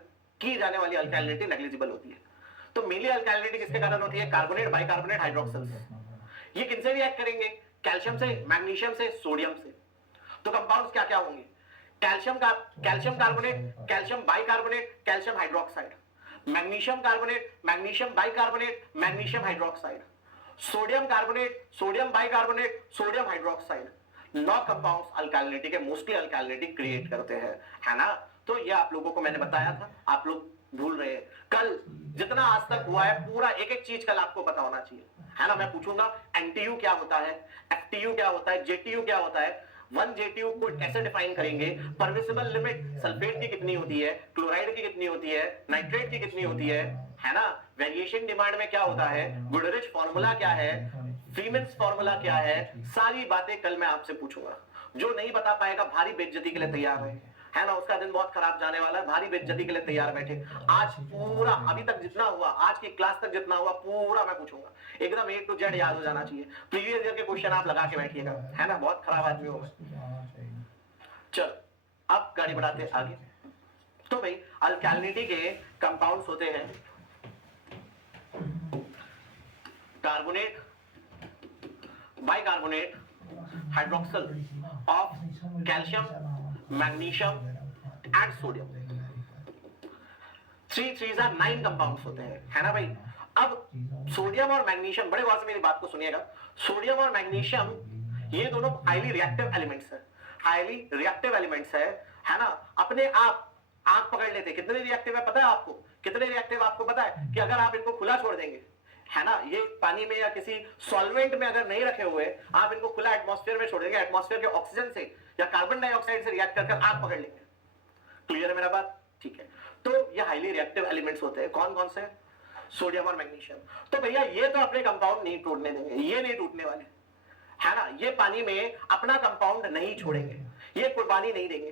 की जाने वाली अल्कैलिनिटी नेग्लिजिबल होती है। तो मेनली अल्कैलिनिटी किसके कारण होती है? Carbonate, bicarbonate, hydroxyls. ये किनसे रिएक्ट करेंगे? कैल्शियम से, मैग्नीशियम से, सोडियम से। तो कंपाउंड्स क्या क्या होंगे? Calcium carbonate, calcium bicarbonate, calcium hydroxide, magnesium carbonate, magnesium bicarbonate, magnesium hydroxide, sodium carbonate, sodium bicarbonate, sodium hydroxide. 9 compounds alkalinity के मोस्टली अल्कैलिनिटी क्रिएट करते हैं, है ना? तो ये आप लोगों को मैंने बताया था, आप लोग भूल रहे हैं। कल जितना आज तक हुआ है पूरा एक एक चीज कल आपको पता होना चाहिए, है ना? मैं पूछूंगा एनटीयू क्या होता है, एफटीयू क्या होता है, जेटीयू क्या होता है, 1 जेटीयू को कैसे डिफाइन करेंगे, परमिसिबल लिमिट सल्फेट की कितनी होती है, क्लोराइड की कितनी होती है, नाइट्रेट की कितनी होती है ना? वेरिएशन डिमांड में क्या होता है, गुडरिच फार्मूला क्या है, फ्रीमैन्स फार्मूला क्या है, सारी बातें कल मैं आपसे पूछूंगा। जो नहीं बता पाएगा भारी बेइज्जती के लिए तैयार है ना? उसका दिन बहुत खराब जाने वाला है, भारी बेइज्जती के लिए तैयार बैठे। आज पूरा अभी तक जितना हुआ, आज की क्लास तक जितना हुआ पूरा मैं पूछूंगा, एकदम A to Z याद हो जाना चाहिए। प्रीवियस ईयर के क्वेश्चन आप लगा के बैठिएगा, है ना? बहुत खराब आदमी हूं मैं। चल अब गाड़ी बढ़ाते हैं आगे। तो भाई अल्कैलिनिटी के कंपाउंड्स होते हैं carbonate, bicarbonate, hydroxyl of calcium, magnesium and sodium. 3 3s are 9 compounds होते हैं, है ना भाई? अब सोडियम और मैग्नीशियम, बड़े गौर से मेरी बात को सुनिएगा। सोडियम और मैग्नीशियम ये दोनों हाईली रिएक्टिव एलिमेंट्स है, हाईली रिएक्टिव एलिमेंट्स है ना? अपने आप आंख पकड़ लेते। कितने रिएक्टिव है पता है आपको? कितने रिएक्टिव आपको पता है? कि अगर आप इनको खुला छोड़ देंगे, है ना, ये पानी में या किसी सॉल्वेंट में अगर नहीं रखे हुए, आप इनको खुला एटमॉस्फेयर में छोड़ देंगे, एटमॉस्फेयर के ऑक्सीजन से या कार्बन डाइऑक्साइड से रिएक्ट कर आग पकड़ लेंगे। क्लियर है मेरा बात? ठीक है। तो ये हाईली रिएक्टिव एलिमेंट्स होते हैं। कौन कौन से? सोडियम और मैग्नीशियम। तो भैया ये तो अपने कंपाउंड नहीं टूटने देंगे, ये नहीं टूटने वाले, है ना? ये पानी में अपना कंपाउंड नहीं छोड़ेंगे, ये कुर्बानी नहीं देंगे।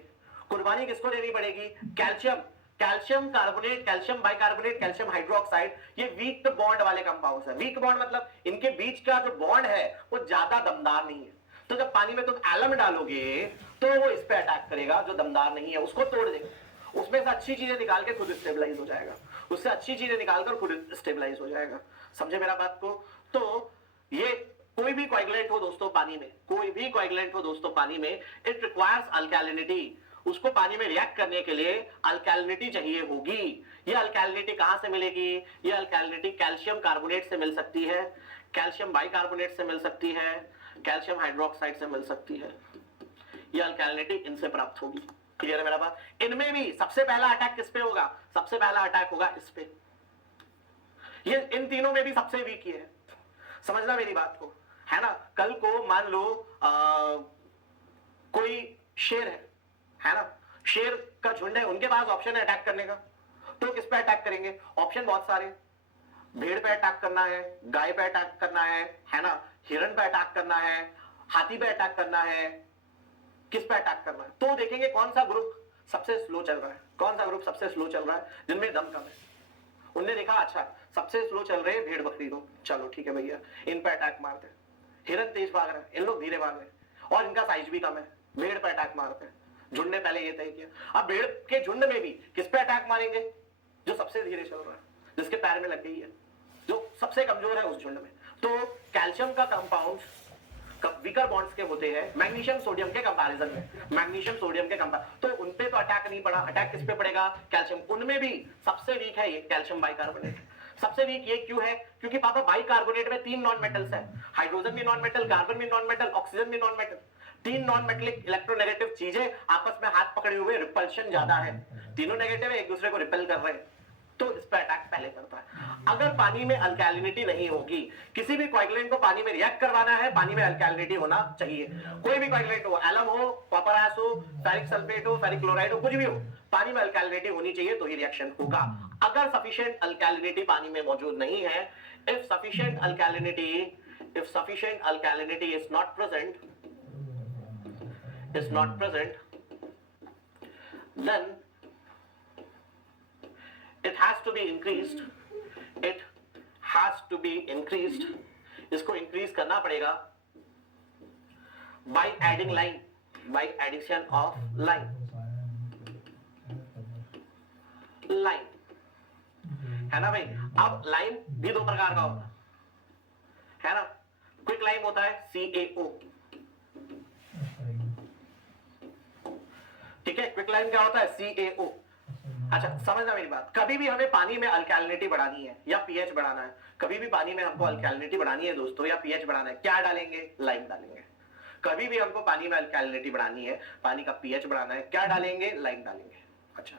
कुर्बानी किसको देनी पड़ेगी? Calcium, calcium carbonate, calcium bicarbonate, calcium hydroxide, ये वीक बॉन्ड वाले कंपाउंड्स हैं। वीक बॉन्ड मतलब इनके बीच का जो बॉन्ड है वो ज्यादा दमदार नहीं है। तो जब पानी में तुम एलम डालोगे तो वो इस पे अटैक करेगा, जो दमदार नहीं है उसको तोड़ देगा, उसमें से अच्छी चीजें निकाल के खुद स्टेबलाइज हो जाएगा, उससे अच्छी चीजें निकालकर खुद स्टेबलाइज हो जाएगा। समझे मेरा बात को? तो ये कोई भी कोएगुलेंट हो दोस्तों पानी में, कोई भी कोएगुलेंट हो दोस्तों पानी में, इट रिक्वायर्स अल्कैलिनिटी। उसको पानी में रिएक्ट करने के लिए अल्कैलिनिटी चाहिए होगी। ये अल्कैलिनिटी कहां से मिलेगी? ये अल्कैलिनिटी कैल्शियम कार्बोनेट से मिल सकती है, कैल्शियम बाइकार्बोनेट से मिल सकती है, कैल्शियम हाइड्रोक्साइड से मिल सकती है। ये अल्कैलिनिटी इनसे प्राप्त होगी। क्लियर है मेरा बात? इनमें भी सबसे पहला अटैक किस पे होगा? सबसे पहला अटैक होगा इस पे। ये इन तीनों में भी सबसे वीक ही है, समझना मेरी बात को, है ना? कल को मान लो कोई शेर है ना, शेर का झुंड है, उनके पास ऑप्शन है अटैक करने का, तो किस पे अटैक करेंगे? ऑप्शन बहुत सारे, भेड़ पे अटैक करना है, गाय पे अटैक करना है ना, हिरण पे अटैक करना है, हाथी पे अटैक करना है, किस पे अटैक करना है? तो देखेंगे कौन सा ग्रुप सबसे स्लो चल रहा है, कौन सा ग्रुप सबसे स्लो चल रहा है, जिनमें दम कम है। उनने देखा अच्छा सबसे स्लो चल रहे हैं भेड़ बकरी लोग, चलो ठीक है भैया इन पे अटैक मारते हैं। हिरन तेज भाग रहे हैं, इन लोग धीरे भाग रहे हैं और इनका साइज भी कम है, भेड़ पे अटैक मारते हैं। झुंड ने पहले ये तय किया। अब भेड़ के झुंड में भी किस पे अटैक मारेंगे? जो सबसे धीरे चल रहा है, जिसके पैर में लग गई है, जो सबसे कमजोर है उस झुंड में। तो कैल्शियम का कंपाउंड वीकर बॉन्ड्स के होते हैं मैग्नीशियम सोडियम के कंपैरिजन में, मैग्नीशियम सोडियम के तो उन पे तो अटैक नहीं पड़ा, अटैक किस पे पड़ेगा, कैल्शियम। उनमें भी सबसे वीक है ये कैल्शियम बाइकार्बोनेट। सबसे वीक ये क्यों है, क्योंकि पापा बाइकार्बोनेट में 3 नॉन मेटल्स हैं, हाइड्रोजन भी नॉन मेटल, कार्बन भी नॉन मेटल, ऑक्सीजन भी non metal. 3 non metallic electronegative चीजें आपस में हाथ पकड़े हुए, रिपल्शन ज्यादा है, तीनों नेगेटिव है, एक दूसरे को रिपेल कर रहे हैं, तो इस पर अटैक पहले करता है। अगर पानी में अल्कैलिनिटी नहीं होगी, किसी भी कोएगुलेंट को पानी में रिएक्ट करवाना है, पानी में अल्कैलिनिटी होना चाहिए। कोई भी कोएगुलेंट हो, एलम हो, कॉपर हो, फेरिक सल्फेट हो, फेरिक क्लोराइड हो, कुछ भी हो, पानी में अल्कैलिनिटी होनी चाहिए तो ही रिएक्शन होगा। अगर सफिशिएंट अल्कैलिनिटी पानी में मौजूद नहीं है, if sufficient alkalinity is not present, then it has to be increased, इसको इंक्रीज करना पड़ेगा by adding line, by addition of line है ना भाई। अब लाइन भी 2 प्रकार का होता है ना, क्विक लाइम होता है CaO, ठीक है, क्विक लाइम क्या होता है CaO। अच्छा समझना मेरी बात, कभी भी हमें पानी में अल्कैलिनिटी बढ़ानी है या पीएच बढ़ाना है, कभी भी पानी में हमको अल्कैलिनिटी बढ़ानी है दोस्तों या पीएच बढ़ाना है, क्या डालेंगे, लाइम डालेंगे। कभी भी हमको पानी में अल्कैलिनिटी बढ़ानी है, पानी का पीएच बढ़ाना है, क्या डालेंगे, लाइम डालेंगे। अच्छा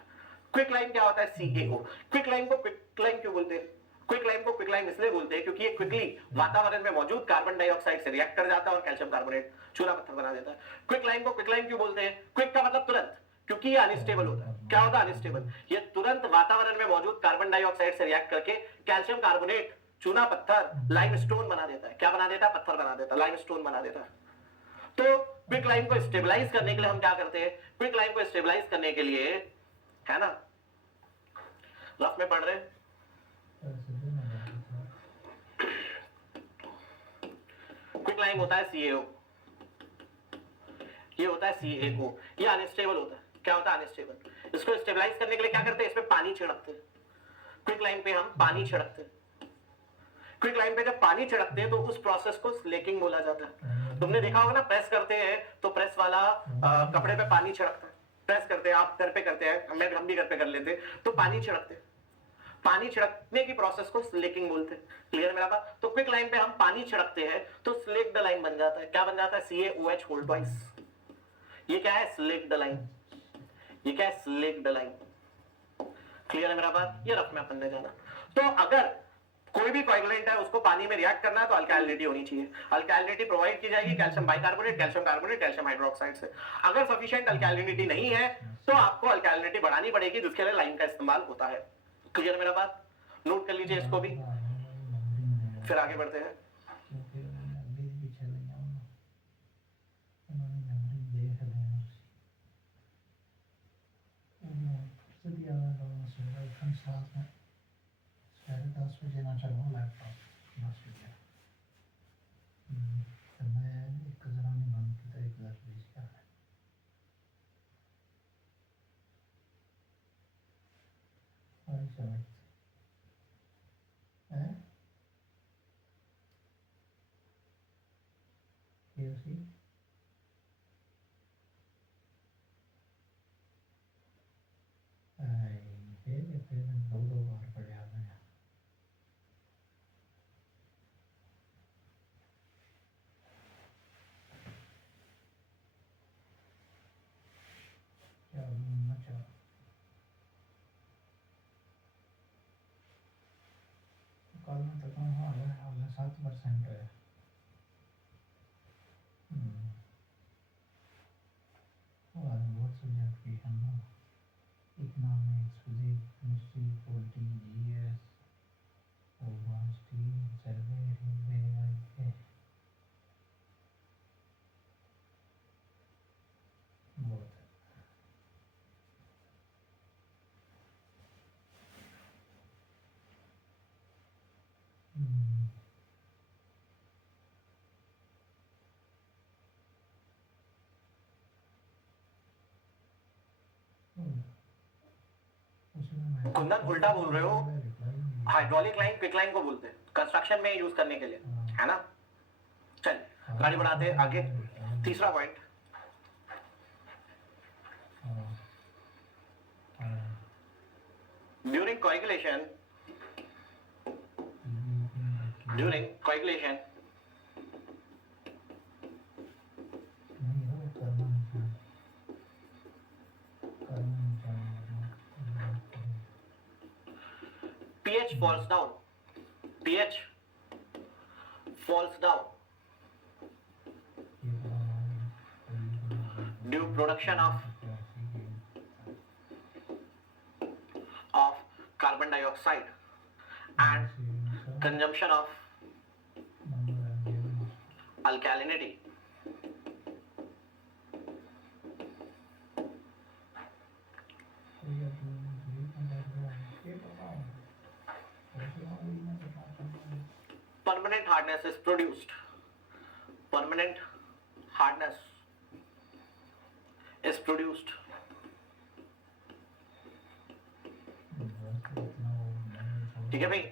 क्विक लाइम क्या होता है CaO। क्विक लाइम को क्विक लाइम क्यों बोलते हैं, क्विक लाइम को क्विक लाइम इसलिए बोलते हैं क्योंकि ये क्विकली वातावरण में मौजूद कार्बन डाइऑक्साइड से रिएक्ट कर जाता है और कैल्शियम कार्बोनेट चूना पत्थर बना देता है। क्विक लाइम को क्विक लाइम क्यों बोलते हैं, क्विक का मतलब तुरंत, क्योंकि ये अनस्टेबल होता है। क्या होता है अनस्टेबल, ये तुरंत वातावरण में मौजूद कार्बन डाइऑक्साइड से रिएक्ट करके कैल्शियम कार्बोनेट चूना पत्थर लाइमस्टोन बना देता है। क्या बना देता है, पत्थर बना देता है, लाइमस्टोन बना देता है। तो क्विक लाइम को स्टेबलाइज करने के लिए हम क्या करते हैं, क्विक लाइम को स्टेबलाइज करने के लिए, है ना, रफ में पढ़ रहे हैं, क्विक लाइम होता है CaO, ये होता है CaO, ये अनस्टेबल होता है। क्या होता है अनस्टेबल, इसको स्टेबलाइज करने के लिए क्या करते हैं, इसमें पानी छिड़कते हैं। क्विक लाइम पे हम पानी छिड़कते हैं। क्विक लाइम पे जब पानी छिड़कते हैं तो उस प्रोसेस को स्लेकिंग बोला जाता है। तुमने देखा होगा ना, प्रेस करते हैं तो प्रेस वाला कपड़े पे पानी छिड़कता है, प्रेस करते हैं, आप घर पे करते हैं, हम भी घर पे कर लेते हैं, तो पानी छिड़कते हैं। पानी छिड़कने की प्रोसेस को स्लेकिंग बोलते हैं। क्लियर मेरा बात। तो क्विक लाइम पे हम पानी छिड़कते हैं तो स्लेक द लाइम बन जाता है। क्या बन जाता है, CaOH होल ट्वाइस। ये क्या है, स्लेक द लाइम, ये क्या है, स्लेक द लाइम। क्लियर है मेरा बात, ये रफ में अपन ने जाना। तो अगर कोई भी कोएगुलेंट है उसको पानी में रिएक्ट करना है तो अल्कैलिनिटी होनी चाहिए। अल्कैलिनिटी प्रोवाइड की जाएगी calcium bicarbonate, calcium carbonate, calcium hydroxide से। अगर सफिशिएंट अल्कैलिनिटी नहीं है तो आपको अल्कैलिनिटी बढ़ानी पड़ेगी, जिसके लिए लाइम का इस्तेमाल होता है। क्लियर मेरा बात, नोट कर लीजिए इसको भी, फिर आगे बढ़ते हैं। कुंदन उल्टा बोल रहे हो, हाइड्रोलिक लाइन क्विक लाइन को बोलते हैं कंस्ट्रक्शन में यूज करने के लिए, है ना। चल गाड़ी बढ़ाते हैं आगे। तीसरा point, during coagulation pH falls down due production of carbon dioxide and consumption of alkalinity. Permanent hardness is produced. ठीक है भाई,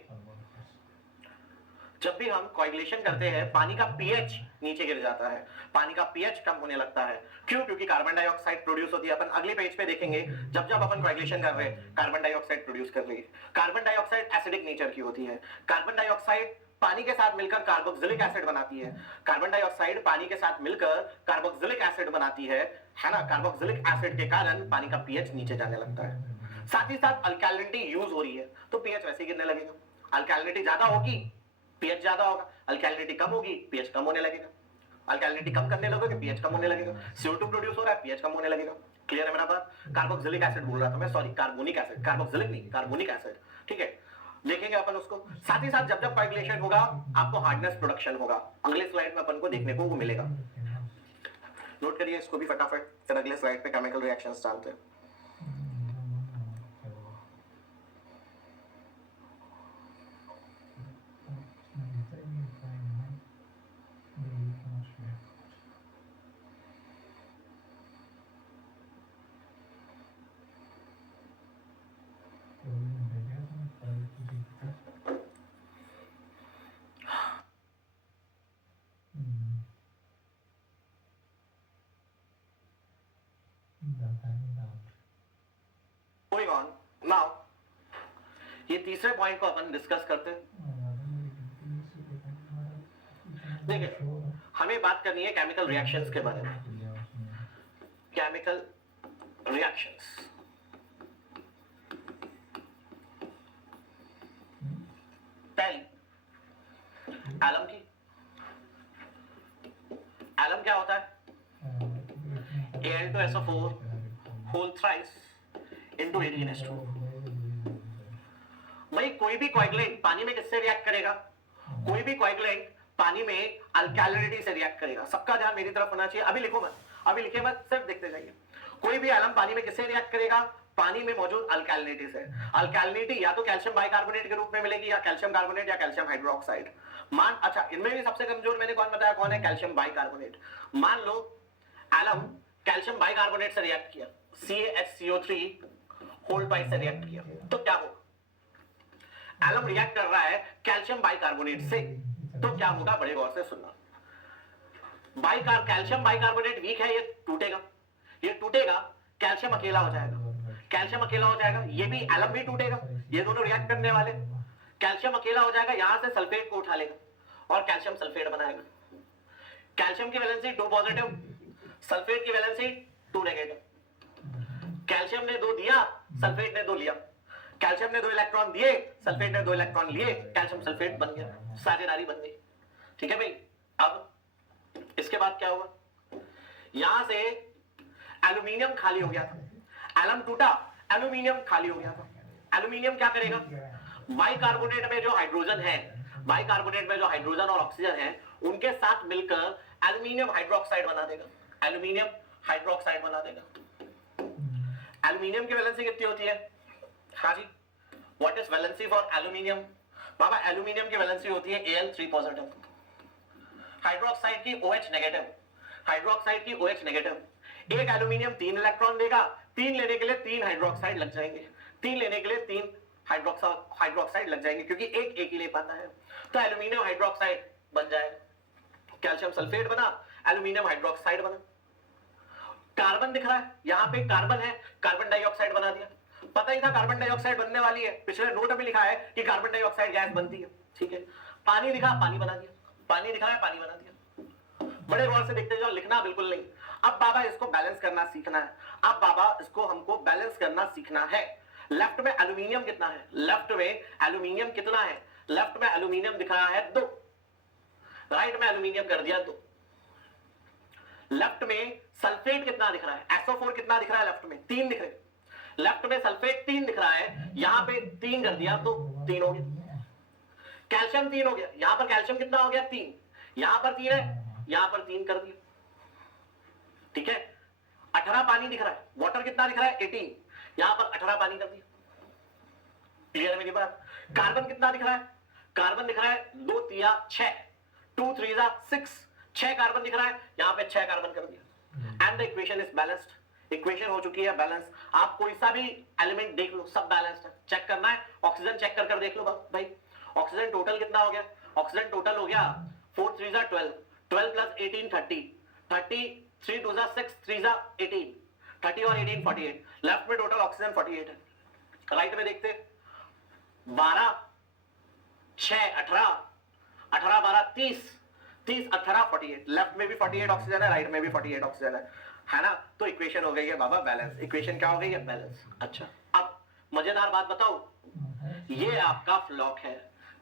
जब भी हम कोएगुलेशन करते हैं पानी का पीएच नीचे गिर जाता है, पानी का पीएच कम होने लगता है। क्यों? क्योंकि कार्बन डाइऑक्साइड प्रोड्यूस होती है। अपन अगले पेज पे देखेंगे, जब जब अपन कोएगुलेशन कर रहे हैं कार्बन डाइऑक्साइड प्रोड्यूस कर रही है। कार्बन डाइऑक्साइड एसिडिक नेचर की होती है। कार्बन डाइऑक्साइड पानी के साथ मिलकर कार्बोक्सिलिक एसिड बनाती है। कार्बन डाइऑक्साइड पानी के साथ मिलकर कार्बोक्सिलिक एसिड बनाती है ना। कार्बोक्सिलिक एसिड के कारण पानी का पीएच नीचे जाने लगता है। साथ ही साथ अल्कैलिनिटी यूज हो रही है तो पीएच वैसे ही गिरने लगेगा। अल्कैलिनिटी ज्यादा होगी पीएच ज्यादा होगा, अल्कैलिनिटी कम होगी पीएच कम होने लगेगा। अल्कैलिनिटी कम करने लगोगे पीएच कम होने लगेगा। CO2 प्रोड्यूस हो रहा है, पीएच कम होने लगेगा। क्लियर है मेरा बात? कार्बोक्सिलिक एसिड बोल रहा था मैं, सॉरी कार्बोनिक एसिड, कार्बोक्सिलिक नहीं कार्बोनिक एसिड। ठीक है, देखेंगे अपन उसको। साथ ही साथ जब जब कोएगुलेशन होगा आपको हार्डनेस प्रोडक्शन होगा। अगले स्लाइड में अपन को देखने को वो मिलेगा। नोट करिए इसको भी फटाफट, फिर अगले स्लाइड पे केमिकल रिएक्शंस डालते हैं। Moving on, now ये तीसरे पॉइंट को अपन डिस्कस करते हैं। देखिए, हमें बात करनी है केमिकल रिएक्शंस के बारे में। केमिकल रिएक्शंस, पहली एलम की। एलम क्या होता है? Al2SO4 whole thrice into AgNH2। भाई कोई भी कोएगुलेंट पानी में किससे रिएक्ट करेगा? कोई भी कोएगुलेंट पानी में अल्कैलिनिटी से रिएक्ट करेगा। सबका ध्यान मेरी तरफ होना चाहिए। अभी लिखो मत, अभी लिखे मत, सिर्फ देखते जाइए। कोई भी एलम पानी में किससे रिएक्ट करेगा? पानी में मौजूद अल्कैलिनिटी से। अल्कैलिनिटी या तो कैल्शियम बाइकार्बोनेट के रूप में मिलेगी या कैल्शियम कार्बोनेट या कैल्शियम हाइड्रोक्साइड। मान, अच्छा इनमें भी सबसे कमजोर मैंने कौन बताया कौन है? Calcium bicarbonate. मान लो एलम कैल्शियम बाइकार्बोनेट से रिएक्ट किया, CaHCO3 होल पाई से रिएक्ट किया, तो क्या होगा? एलम रिएक्ट कर रहा है कैल्शियम बाइकार्बोनेट से, तो क्या होगा? बड़े गौर से सुनना। कैल्शियम बाइकार्बोनेट वीक है, ये टूटेगा, कैल्शियम अकेला हो जाएगा, ये भी एलम भी टूटेगा, ये दोनों रिएक्ट करने वाले। कैल्शियम अकेला हो जाएगा, यहां से सल्फेट को उठा लेगा और कैल्शियम सल्फेट बनाएगा। कैल्शियम की वैलेंसी 2 पॉजिटिव, सल्फेट की वैलेंसी 2 नेगेटिव। कैल्शियम ने 2 दिया, सल्फेट ने 2 लिया। कैल्शियम ने 2 इलेक्ट्रॉन दिए, सल्फेट ने 2 इलेक्ट्रॉन लिए, कैल्शियम सल्फेट बन गया, साझेदारी बन गई। ठीक है भाई, अब इसके बाद क्या हुआ? यहां से एल्यूमिनियम खाली हो गया था, एलम टूटा, एल्यूमिनियम खाली हो गया था। एल्यूमिनियम क्या करेगा? बाइकार्बोनेट में जो हाइड्रोजन है, बाइकार्बोनेट में जो हाइड्रोजन और ऑक्सीजन है, उनके साथ मिलकर एल्यूमिनियम हाइड्रोक्साइड बना देगा, एल्यूमिनियम हाइड्रोक्साइड बना देगा। एल्यूमिनियम की वैलेंसी कितनी होती है? हाँ जी, what is valency for aluminium? बाबा एल्यूमिनियम की वैलेंसी होती है Al3 पॉजिटिव, हाइड्रोक्साइड की OH नेगेटिव, हाइड्रोक्साइड की OH नेगेटिव। एक एल्यूमिनियम 3 इलेक्ट्रॉन देगा, 3 लेने के लिए 3 हाइड्रोक्साइड लग जाएंगे, 3 लेने के लिए 3 हाइड्रोक्साइड लग जाएंगे, क्योंकि एक ही ले पाता है, तो एल्यूमिनियम हाइड्रोक्साइड बन जाएगा। कैल्शियम सल्फेट बना, एल्यूमिनियम हाइड्रोक्साइड बना। कार्बन दिख रहा है, यहां पे कार्बन है, कार्बन डाइऑक्साइड बना दिया। पता ही था कार्बन डाइऑक्साइड बनने वाली है, पिछले नोट में लिखा है कि कार्बन डाइऑक्साइड गैस बनती है, ठीक है। पानी दिखा, पानी बना दिया, पानी दिखा है, पानी बना दिया। बड़े गौर से देखते जाओ, लिखना बिल्कुल नहीं। अब बाबा इसको बैलेंस करना सीखना है, अब बाबा इसको हमको बैलेंस करना सीखना है। लेफ्ट में एल्यूमिनियम कितना है, लेफ्ट में एल्यूमिनियम कितना है, लेफ्ट में एल्यूमिनियम दिख रहा है 2, राइट में एल्यूमिनियम कर दिया 2। लेफ्ट में सल्फेट कितना दिख रहा है, SO4 कितना दिख रहा है, लेफ्ट में 3 दिख रहे हैं। लेफ्ट में सल्फेट 3 दिख रहा है, यहां पे 3 कर दिया तो 3 हो गया। कैल्शियम 3 हो गया, यहां पर कैल्शियम कितना हो गया 3, यहां पर 3 है, यहां पर 3 कर दिया, ठीक है। 18 पानी दिख रहा है, वाटर कितना दिख रहा है 18, यहां पर 18 पानी कर दिया। क्लियर है मेरी बात। कार्बन कितना दिख रहा है, कार्बन दिख रहा है 2 3 6, 2 3 6, 6 कार्बन दिख रहा है, यहां पे 6 कार्बन कर दिया। And the equation is balanced, equation हो चुकी है बैलेंस। आप कोई सा भी एलिमेंट देख लो, सब बैलेंस्ड है। चेक करना है, ऑक्सीजन चेक कर देख लो भाई, ऑक्सीजन टोटल कितना हो गया, ऑक्सीजन टोटल हो गया 4 3 12, 12 प्लस 18 30, 30 3 2 6, 3 18, 30 और 18 48। लेफ्ट में टोटल ऑक्सीजन 48 है, राइट में देखते 12 6 18, 18 12 30, 30 18 48। लेफ्ट में भी 48 ऑक्सीजन है, राइट में भी 48 ऑक्सीजन है ना। तो इक्वेशन हो गई है बाबा बैलेंस। इक्वेशन क्या हो गई है, बैलेंस। अच्छा, अब मजेदार बात बताओ, ये आपका फ्लॉक है,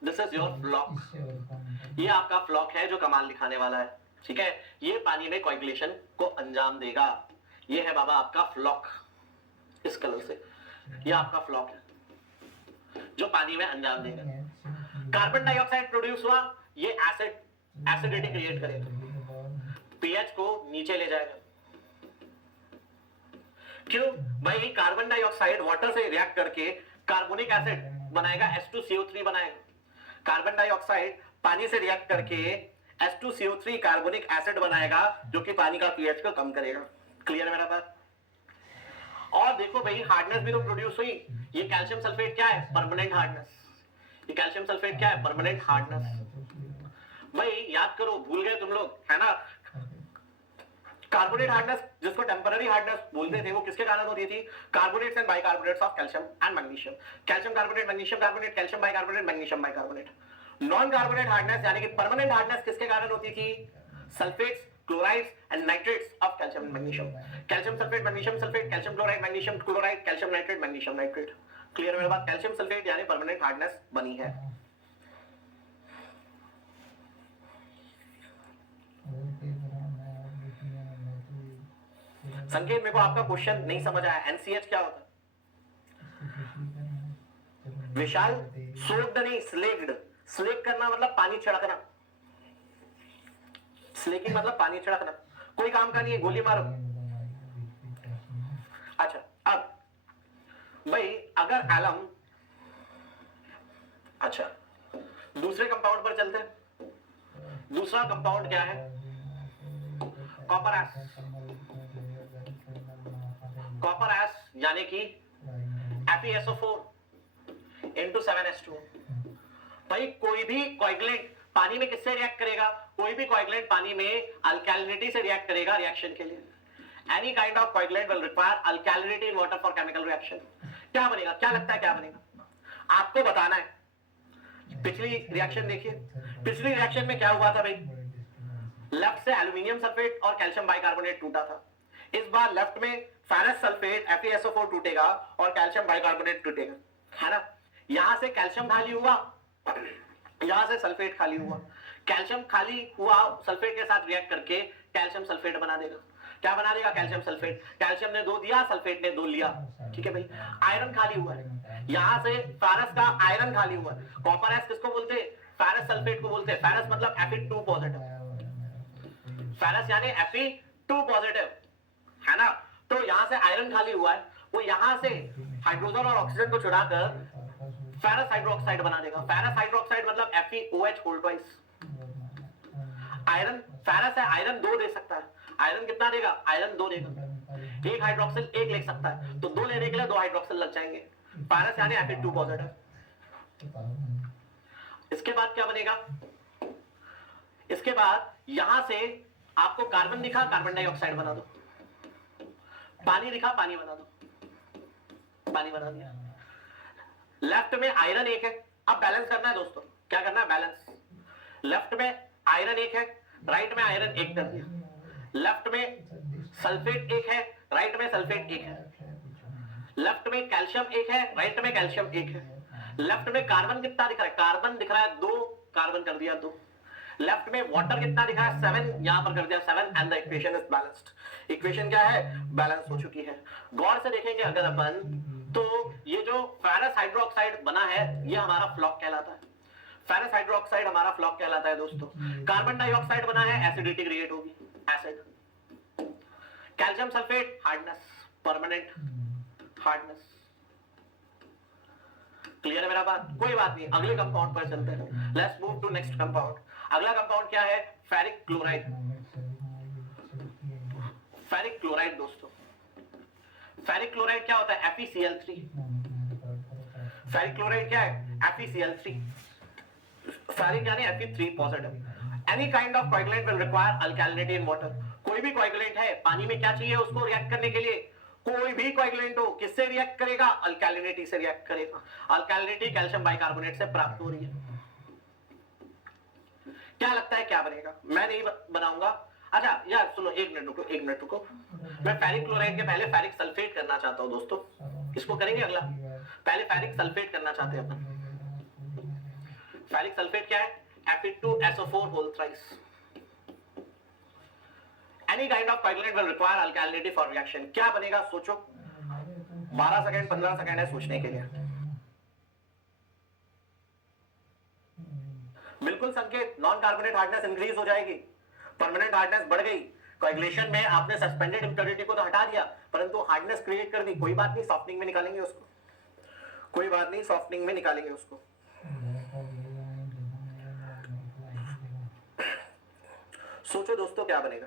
दिस इज योर फ्लॉक। ये आपका फ्लॉक है जो कमाल दिखाने वाला है, ठीक है। ये पानी में कोएगुलेशन को अंजाम देगा। ये है बाबा आपका फ्लॉक, इस कलर से ये आपका फ्लॉक है जो पानी में अंजाम देगा। कार्बन डाइऑक्साइड प्रोड्यूस हुआ, ये एसिडिटी क्रिएट करेगा, पीएच को नीचे ले जाएगा। क्यों भाई, कार्बन डाइऑक्साइड वाटर से रिएक्ट करके कार्बोनिक एसिड बनाएगा, H2CO3 बनाएगा। कार्बन डाइऑक्साइड पानी से रिएक्ट करके H2CO3 कार्बोनिक एसिड बनाएगा, जो कि पानी का पीएच को कम करेगा। क्लियर है मेरा बात। और देखो भाई, हार्डनेस भी तो प्रोड्यूस हुई। ये कैल्शियम सल्फेट क्या है, परमानेंट हार्डनेस। ये कैल्शियम सल्फेट क्या है, परमानेंट हार्डनेस। भाई याद करो, भूल गए तुम लोग, है ना। कार्बोनेट हार्डनेस जिसको टेम्पररी हार्डनेस बोलते थे, वो किसके कारण होती थी, carbonates and bicarbonates of calcium and magnesium. Calcium carbonate, magnesium carbonate, calcium bicarbonate, magnesium bicarbonate. Non carbonate hardness यानी कि परमानेंट हार्डनेस किसके कारण होती थी, sulphates, chlorides and nitrates of calcium and magnesium. Calcium sulphate, magnesium sulphate, calcium chloride, magnesium chloride, calcium nitrate, magnesium nitrate. Clear मेरे बात। Calcium sulphate यानी permanent hardness बनी है। संकेत, मेरे को आपका क्वेश्चन नहीं समझ आया, NCH क्या होता है विशाल? सोक्ड नहीं, स्लेक्ड। स्लेक करना मतलब पानी छिड़कना, स्लेकिंग मतलब पानी छिड़कना। कोई काम का नहीं है, गोली मारो। अच्छा, अब भाई अगर एलम, अच्छा दूसरे कंपाउंड पर चलते हैं। दूसरा कंपाउंड क्या है, कॉपर एस। कॉपर एस यानी कि FeSO4 into 7H2। भाई कोई भी कोएगुलेंट पानी में किससे रिएक्ट करेगा, कोई भी कोएगुलेंट पानी में अल्कैलिनिटी से रिएक्ट करेगा रिएक्शन के लिए। Any kind of coagulant will require alkalinity in water for chemical reaction. क्या बनेगा, क्या लगता है क्या बनेगा, आपको बताना है। पिछली रिएक्शन देखिए, पिछली रिएक्शन में क्या हुआ था भाई, लेफ्ट से एल्यूमिनियम सल्फेट और कैल्शियम बाइकार्बोनेट टूटा था। इस बार लेफ्ट में फेरस सल्फेट FeSO4 टूटेगा और कैल्शियम बाइकार्बोनेट टूटेगा, है ना। यहां से कैल्शियम खाली हुआ, यहां से सल्फेट खाली हुआ। कैल्शियम खाली हुआ, सल्फेट के साथ रिएक्ट करके कैल्शियम सल्फेट बना देगा। क्या बना देगा, कैल्शियम सल्फेट। कैल्शियम ने 2 दिया, सल्फेट ने 2 लिया, ठीक है भाई। आयरन खाली हुआ है, यहां से फेरस का आयरन खाली हुआ है। कॉपर एस किसको बोलते हैं, फेरस सल्फेट को बोलते हैं। फेरस मतलब Fe2 पॉजिटिव, फेरस यानी Fe2 पॉजिटिव, है ना। तो यहां से आयरन खाली हुआ है, वो यहां से हाइड्रोजन और ऑक्सीजन को चुराकर फेरस हाइड्रोक्साइड बना देगा। फेरस हाइड्रोक्साइड मतलब FeOH whole twice. Iron ferrous है, आयरन 2 दे सकता है। आयरन कितना देगा, आयरन 2 देगा। एक हाइड्रोक्सिल 1 ले सकता है, तो 2 लेने के लिए 2 हाइड्रोक्सिल लग जाएंगे। फेरस यानी Fe2 पॉजिटिव। इसके बाद क्या बनेगा, इसके बाद यहां से आपको कार्बन दिखा, कार्बन डाइऑक्साइड बना दो, पानी दिखा, पानी बना दो, पानी बना दिया। लेफ्ट में आयरन एक है, अब बैलेंस करना है दोस्तों, क्या करना है, बैलेंस। लेफ्ट में आयरन एक है, राइट में आयरन एक कर दिया। लेफ्ट में सल्फेट एक है, राइट में सल्फेट एक है। लेफ्ट में कैल्शियम एक है, राइट में कैल्शियम एक है। लेफ्ट में कार्बन कितना दिख रहा है, कार्बन दिख रहा है 2, कार्बन कर दिया 2। लेफ्ट में वाटर कितना दिखा है, 7, यहां पर कर दिया 7 and the equation is balanced. Equation क्या है, बैलेंस हो चुकी है। गौर से देखेंगे अगर अपन, तो ये जो फेरस हाइड्रोक्साइड बना है ये हमारा फ्लॉक कहलाता है। फेरस हाइड्रोक्साइड हमारा फ्लॉक कहलाता है दोस्तों। कार्बन डाइऑक्साइड बना है, एसिडिटी क्रिएट होगी, acid. Calcium sulphate, hardness, permanent hardness. Clear है मेरा बात, कोई बात नहीं, अगले कंपाउंड पर चलते हैं। Let's move to next compound. अगला कंपाउंड क्या है, फेरिक क्लोराइड। फेरिक क्लोराइड दोस्तों, फेरिक क्लोराइड क्या होता है, FeCl3। फेरिक क्लोराइड क्या है, FeCl3। फेरिक यानी Fe3 positive. Any kind of coagulant will require alkalinity in water. कोई भी कोएगुलेंट है, पानी में क्या चाहिए उसको रिएक्ट करने के लिए, कोई भी कोएगुलेंट हो किससे रिएक्ट करेगा, अल्कैलिनिटी से रिएक्ट करेगा। अल्कैलिनिटी कैल्शियम बाइकार्बोनेट से प्राप्त हो रही है। क्या लगता है क्या बनेगा, मैं नहीं बनाऊंगा। अच्छा यार सुनो, एक मिनट रुको। मैं फेरिक क्लोराइड के पहले फेरिक सल्फेट करना चाहता हूं दोस्तों, इसको करेंगे अगला। पहले फेरिक सल्फेट करना चाहते हैं अपन। फेरिक सल्फेट क्या है, Fe2SO4 whole thrice. Any kind of coagulant will require alkalinity for reaction। क्या बनेगा सोचो, 12 सेकंड 15 सेकंड है सोचने के लिए। बिल्कुल संकेत, नॉन कार्बोनेट हार्डनेस इंक्रीज हो जाएगी, परमानेंट हार्डनेस बढ़ गई। कोएगुलेशन में आपने सस्पेंडेड इंप्योरिटी को तो हटा दिया, परंतु हार्डनेस क्रिएट कर दी। कोई बात नहीं, सॉफ्टनिंग में निकालेंगे उसको, कोई बात नहीं, सॉफ्टनिंग में निकालेंगे उसको। सोचो दोस्तों क्या बनेगा,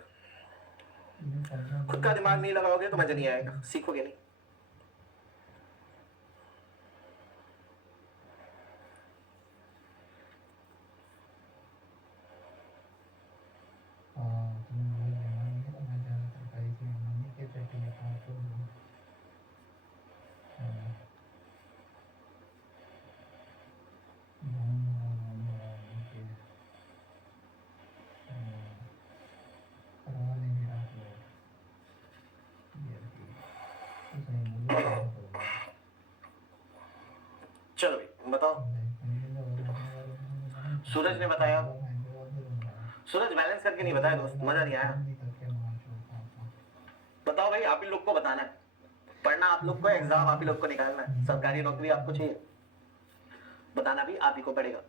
खुद का दिमाग नहीं लगाओगे तो मजा नहीं आएगा, सीखोगे नहीं। चलो भाई बताओ, सूरज ने बताया, सूरज बैलेंस करके नहीं बताया दोस्त, मजा नहीं आया। बताओ भाई, आप ही लोग को बताना है, पढ़ना आप लोग को, एग्जाम आप ही लोग को निकालना है, सरकारी नौकरी आपको चाहिए, बताना भी आप ही को पड़ेगा।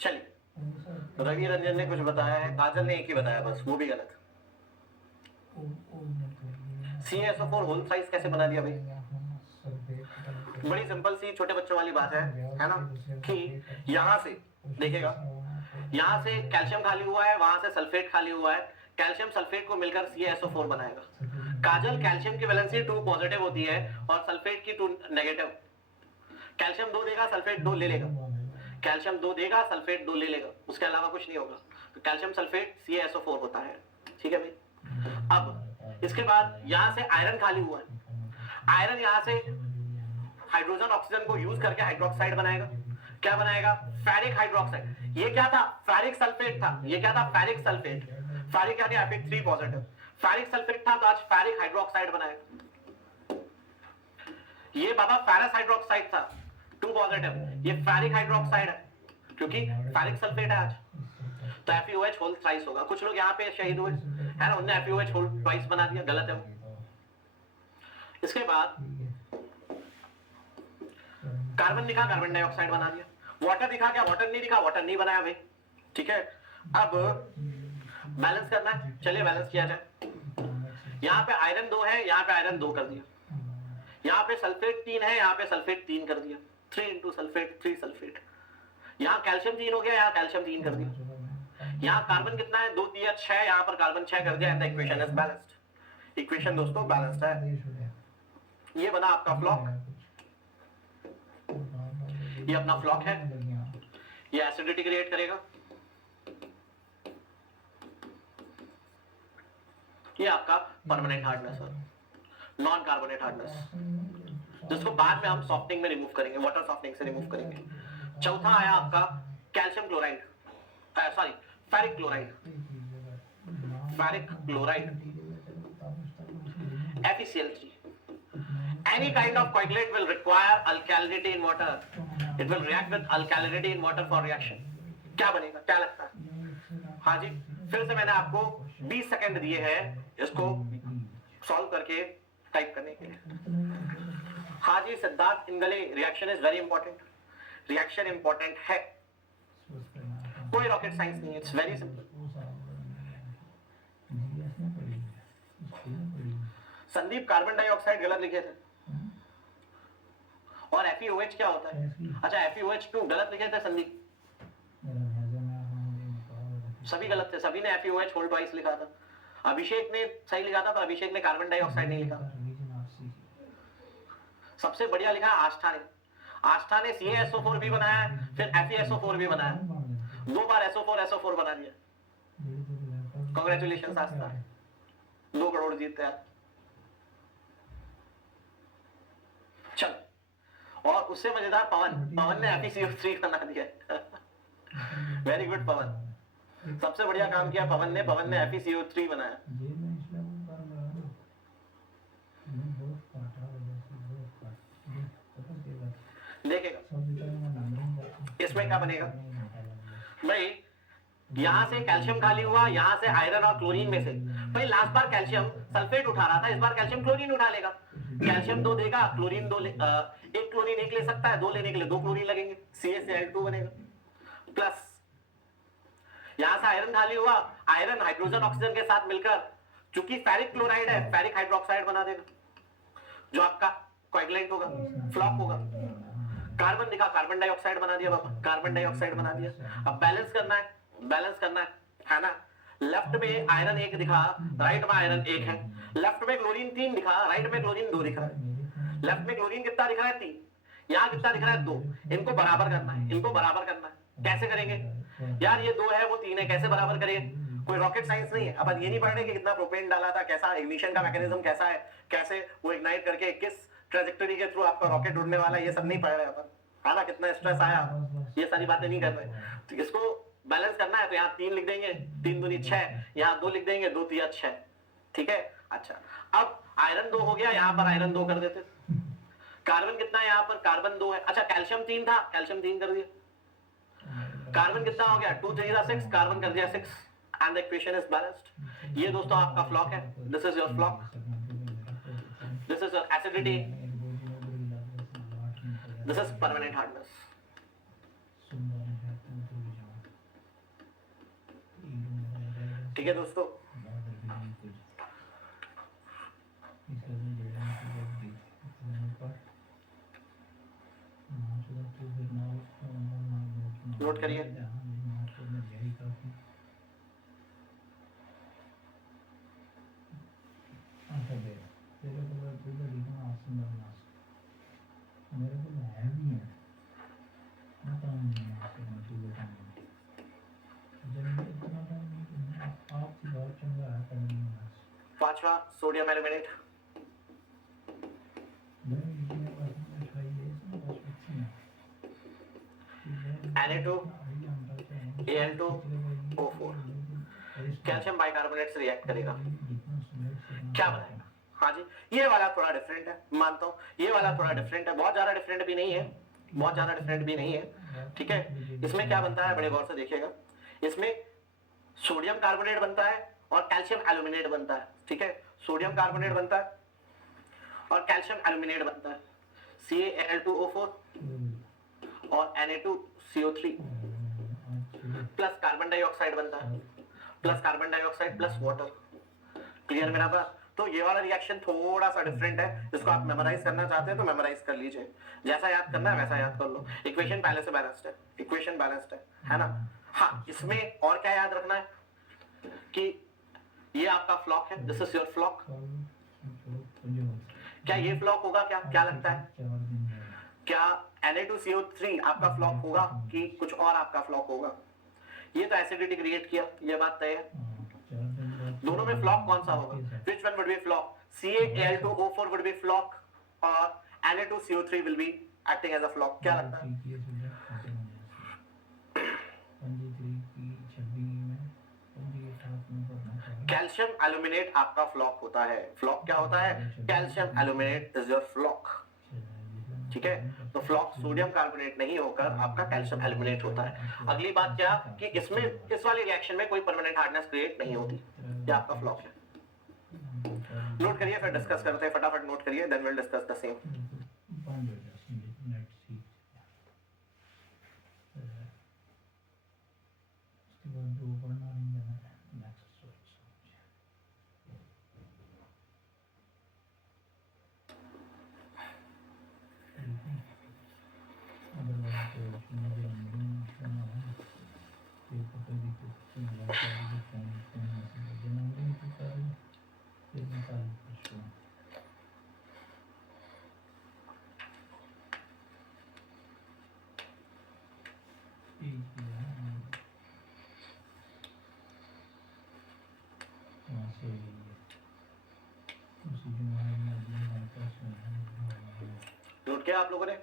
चलिए, रवि रंजन ने कुछ बताया है, काजल ने एक ही बताया बस, वो भी गलत। CaSO4 होल साइज कैसे बना दिया भाई, बड़ी सिंपल सी छोटे बच्चों वाली बात है ना, कि यहां से देखिएगा, यहां से कैल्शियम खाली हुआ है, वहां से सल्फेट खाली हुआ है, कैल्शियम सल्फेट को मिलकर CaSO4 बनाएगा। काजल, कैल्शियम की वैलेंसी 2 पॉजिटिव होती है और सल्फेट की 2 नेगेटिव। कैल्शियम 2 देगा, सल्फेट 2 ले लेगा, कैल्शियम 2 देगा, सल्फेट 2 ले लेगा, उसके अलावा कुछ नहीं होगा। तो कैल्शियम सल्फेट CaSO4 होता है, ठीक है भाई। अब इसके बाद यहां से आयरन खाली हुआ है, आयरन यहां से हाइड्रोजन ऑक्सीजन को यूज करके हाइड्रोक्साइड बनाएगा। क्या बनाएगा, फेरिक हाइड्रोक्साइड। ये क्या था, फेरिक सल्फेट था, ये क्या था, फेरिक सल्फेट। फेरिक यानी Fe3 पॉजिटिव, फेरिक सल्फेट था तो आज फेरिक हाइड्रोक्साइड बनाएगा। ये बाबा फेरस हाइड्रोक्साइड था 2 पॉजिटिव, ये फेरिक हाइड्रोक्साइड है क्योंकि फेरिक सल्फेट है आज, तो FeOH होल थ्राइस होगा। कुछ लोग यहाँ पे शहीद हुए है ना, उन्होंने FeOH होल ट्वाइस बना दिया, गलत है वो। इसके बाद कार्बन दिखा, कार्बन डाइऑक्साइड बना दिया। वाटर दिखा, क्या वाटर नहीं दिखा, वाटर नहीं बनाया भाई, ठीक है। अब बैलेंस करना है, चलिए बैलेंस किया जाए। यहाँ पे आयरन 2 है, यहाँ पे आयरन 2 कर दिया, यहाँ पे सल्फेट 3 है, यहाँ पे सल्फेट 3 कर दिया, 3 इंटू सल्फेट 3 सल्फेट। यहाँ कैल्शियम 3 हो गया, यहाँ कैल्शियम 3 कर दिया। यहाँ कार्बन कितना है, 2 3 6, यहाँ पर कार्बन 6 कर दिया, and the equation is balanced. Equation दोस्तों बैलेंस्ड है। ये बना आपका फ्लॉक, ये अपना फ्लॉक है, ये एसिडिटी क्रिएट करेगा। ये आपका परमानेंट हार्डनेस है, नॉन कार्बोनेट हार्डनेस, जिसको बाद में हम सॉफ्टनिंग में रिमूव करेंगे, वाटर सॉफ्टनिंग से रिमूव करेंगे। चौथा आया आपका calcium chloride, sorry ferric chloride, ferric chloride FeCl3। Any kind of coagulate will require alkalinity in water. It will react with alkalinity in water for reaction. क्या बनेगा, क्या लगता है? हाँ जी, फिर से मैंने आपको 20 सेकंड दिए हैं इसको सॉल्व करके टाइप करने के लिए। हाँ जी Siddharth Ingle, reaction is very important, reaction important है, कोई रॉकेट साइंस नहीं है, it's very simple. Sandeep carbon dioxide गलत लिखे थे, और FeOH क्या होता है? अच्छा FeOH2 गलत लिखे थे संदीप, सभी गलत थे, सभी ने FeOH होल ट्वाइस लिखा था। अभिषेक ने सही लिखा था, पर अभिषेक ने कार्बन डाइऑक्साइड नहीं लिखा। सबसे बढ़िया लिखा आस्था ने, आस्था ने CaSO4 भी बनाया है, फिर FeSO4 भी बनाया, 2 बार SO4 बना दिया। कांग्रेचुलेशन आस्था, 2 करोड़ जीतते हैं। चल, और उससे मजेदार पवन ने FeCO3 बना दिया। वेरी गुड पवन, सबसे बढ़िया काम किया पवन ने FeCO3 बनाया। देखेगा इसमें क्या बनेगा भाई, यहां से कैल्शियम खाली हुआ, यहां से आयरन और क्लोरीन में से भाई, लास्ट बार कैल्शियम सल्फेट उठा रहा था, इस बार कैल्शियम क्लोरीन उठा लेगा। कैल्शियम 2 देगा, क्लोरीन 2 एक क्लोरीन 1 ले सकता है, 2 लेने के लिए 2 क्लोरीन लगेंगे, CaCl2 बनेगा। प्लस यहां से आयरन खाली हुआ, आयरन हाइड्रोजन ऑक्सीजन के साथ मिलकर, चूंकि फेरिक क्लोराइड है, फेरिक हाइड्रोक्साइड बना देगा, जो आपका कोएगुलेंट होगा, फ्लॉक होगा। कार्बन दिखा, कार्बन डाइऑक्साइड बना दिया बाबा, कार्बन डाइऑक्साइड बना दिया। अब बैलेंस करना है ना। लेफ्ट में आयरन 1 दिखा, राइट में आयरन 1 है, लेफ्ट में क्लोरीन 3 दिखा, राइट में क्लोरीन 2 दिखा है। लेफ्ट में क्लोरीन कितना दिख रहा है 3, यहाँ कितना दिख रहा है 2, इनको बराबर करना है, इनको बराबर करना है। कैसे करेंगे यार, ये 2 है वो 3 है, कैसे बराबर करेंगे? कोई रॉकेट साइंस नहीं है, अपन ये नहीं पढ़ रहे कि कितना प्रोपेन डाला था, कैसा इग्निशन का मैकेनिज्म कैसा है, कैसे वो इग्नाइट करके किस ट्रेजेक्टरी के थ्रू आपका रॉकेट उड़ने वाला है, ये सब नहीं पढ़ रहे अपन, है ना। कितना स्ट्रेस आया, ये सारी बातें नहीं कर रहे। तो इसको बैलेंस करना है, तो यहाँ 3 लिख देंगे, 3 दूनी 6, यहाँ 2 लिख देंगे, 2 3 6, ठीक है। अच्छा, अब आयरन 2 हो गया, यहाँ पर आयरन 2 कर देते। कार्बन कितना है यहाँ पर, कार्बन 2 है। अच्छा कैल्शियम 3 था, कैल्शियम 3 कर दिया। कार्बन कितना हो गया, 2 3 6, कार्बन कर दिया 6, and the equation is balanced. ये दोस्तों आपका फ्लॉक है, this is your floc, this is your acidity, this is permanent hardness. ठीक है दोस्तों, नोट करिए। पांचवा sodium aluminate, Na2 Al2O4, calcium bicarbonate से रिएक्ट करेगा, क्या बनाएगा? हाँ जी, ये वाला थोड़ा डिफरेंट है, मानता हूँ ये वाला थोड़ा डिफरेंट है, बहुत ज्यादा डिफरेंट भी नहीं है, बहुत ज्यादा डिफरेंट भी नहीं है, ठीक है। इसमें क्या बनता है, बड़े गौर से देखिएगा, इसमें सोडियम कार्बोनेट बनता है और कैल्शियम एल्यूमिनेट बनता है, ठीक है। सोडियम कार्बोनेट बनता है और कैल्शियम एल्यूमिनेट बनता है, CaL2O4 और Na2CO3 प्लस कार्बन डाइऑक्साइड बनता है, plus carbon dioxide plus water. Clear मेरा बात? तो ये वाला रिएक्शन थोड़ा सा डिफरेंट है, इसको आप मेमोराइज करना चाहते हैं तो मेमोराइज कर लीजिए, जैसा याद करना है वैसा याद कर लो। इक्वेशन पहले से बैलेंस्ड है, इक्वेशन बैलेंस्ड है ना। हाँ, इसमें और क्या याद रखना है कि ये आपका फ्लॉक है, दिस इज योर फ्लॉक। क्या ये फ्लॉक होगा? क्या क्या लगता है, क्या Na2CO3 आपका फ्लॉक होगा कि कुछ और आपका फ्लॉक होगा? ये तो एसिडिटी क्रिएट किया, ये बात तय है। दोनों में फ्लॉक कौन सा होगा? Which one would be flock? CaL2O4 would be flock और Na2CO3 will be acting as a flock. क्या लगता है? कैल्शियम एल्यूमिनेट आपका फ्लॉक होता है। फ्लॉक क्या होता है? Calcium aluminate is your floc, ठीक है। तो फ्लॉक सोडियम कार्बोनेट नहीं होकर आपका कैल्शियम एल्यूमिनेट होता है। अगली बात क्या कि इसमें इस वाली रिएक्शन में कोई परमानेंट हार्डनेस क्रिएट नहीं होती, ये आपका फ्लॉक है। नोट करिए, फिर डिस्कस करते हैं, फटाफट नोट करिए, then will discuss the same. Note किया आप लोगों ने?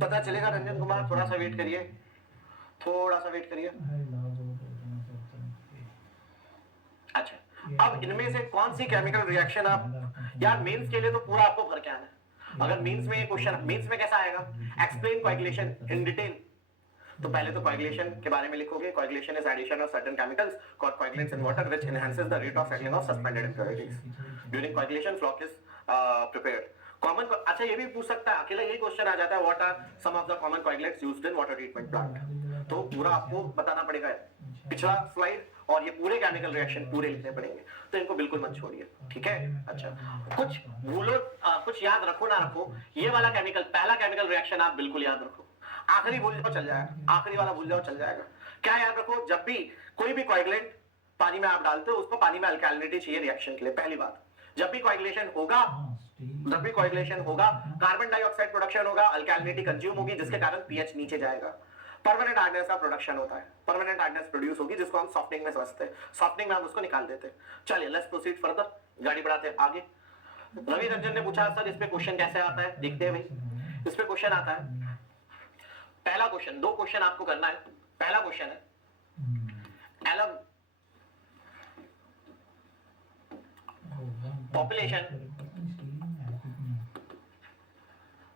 पता चलेगा रंजन कुमार, थोड़ा सा वेट करिए, थोड़ा सा वेट करिए। अच्छा, अब इनमें से कौन सी केमिकल रिएक्शन आप, यार मेंस के लिए तो पूरा आपको भर के आना है। अगर मेंस में क्वेश्चन, मेंस में कैसा आएगा, एक्सप्लेन कोएगुलेशन इन डिटेल, तो पहले तो कोएगुलेशन के बारे में लिखोगे। Coagulation is addition of certain chemicals called coagulants in water which enhances the rate of settling of suspended impurities during coagulation floc is prepared. Common, अच्छा ये भी पूछ सकता है, अकेला ये क्वेश्चन आ जाता है, what are some of the common coagulants used in water treatment plant, तो पूरा आपको बताना पड़ेगा, पिछला स्लाइड और ये पूरे केमिकल रिएक्शन पूरे लिखने पड़ेंगे, तो इनको बिल्कुल मत छोड़िए, ठीक है। अच्छा, कुछ भूलो, कुछ याद रखो ना रखो, ये वाला केमिकल, पहला केमिकल रिएक्शन आप बिल्कुल याद रखो, आखिरी भूल जाओ चल जाएगा, आखिरी वाला भूल जाओ चल जाएगा। क्या याद रखो, जब भी कोई भी कोएगुलेंट पानी में आप डालते हो, उसको पानी में अल्कैलिनिटी चाहिए रिएक्शन के लिए। पहली बात, जब भी कोएगुलेशन होगा, जब भी कोएगुलेशन होगा, कार्बन डाइऑक्साइड प्रोडक्शन होगा, अल्कैलिनिटी कंज्यूम होगी, जिसके कारण पीएच नीचे जाएगा, परमानेंट हार्डनेस का प्रोडक्शन होता है, परमानेंट हार्डनेस प्रोड्यूस होगी, जिसको हम सॉफ्टनिंग में समझते हैं, सॉफ्टनिंग में हम उसको निकाल देते हैं। चलिए लेट्स प्रोसीड फर्दर, गाड़ी बढ़ाते हैं आगे। रवि रंजन ने पूछा सर इस पे क्वेश्चन कैसे आता है, देखते हैं भाई। इस पे क्वेश्चन आता है, पहला क्वेश्चन, दो क्वेश्चन आपको करना है। पहला क्वेश्चन है एलम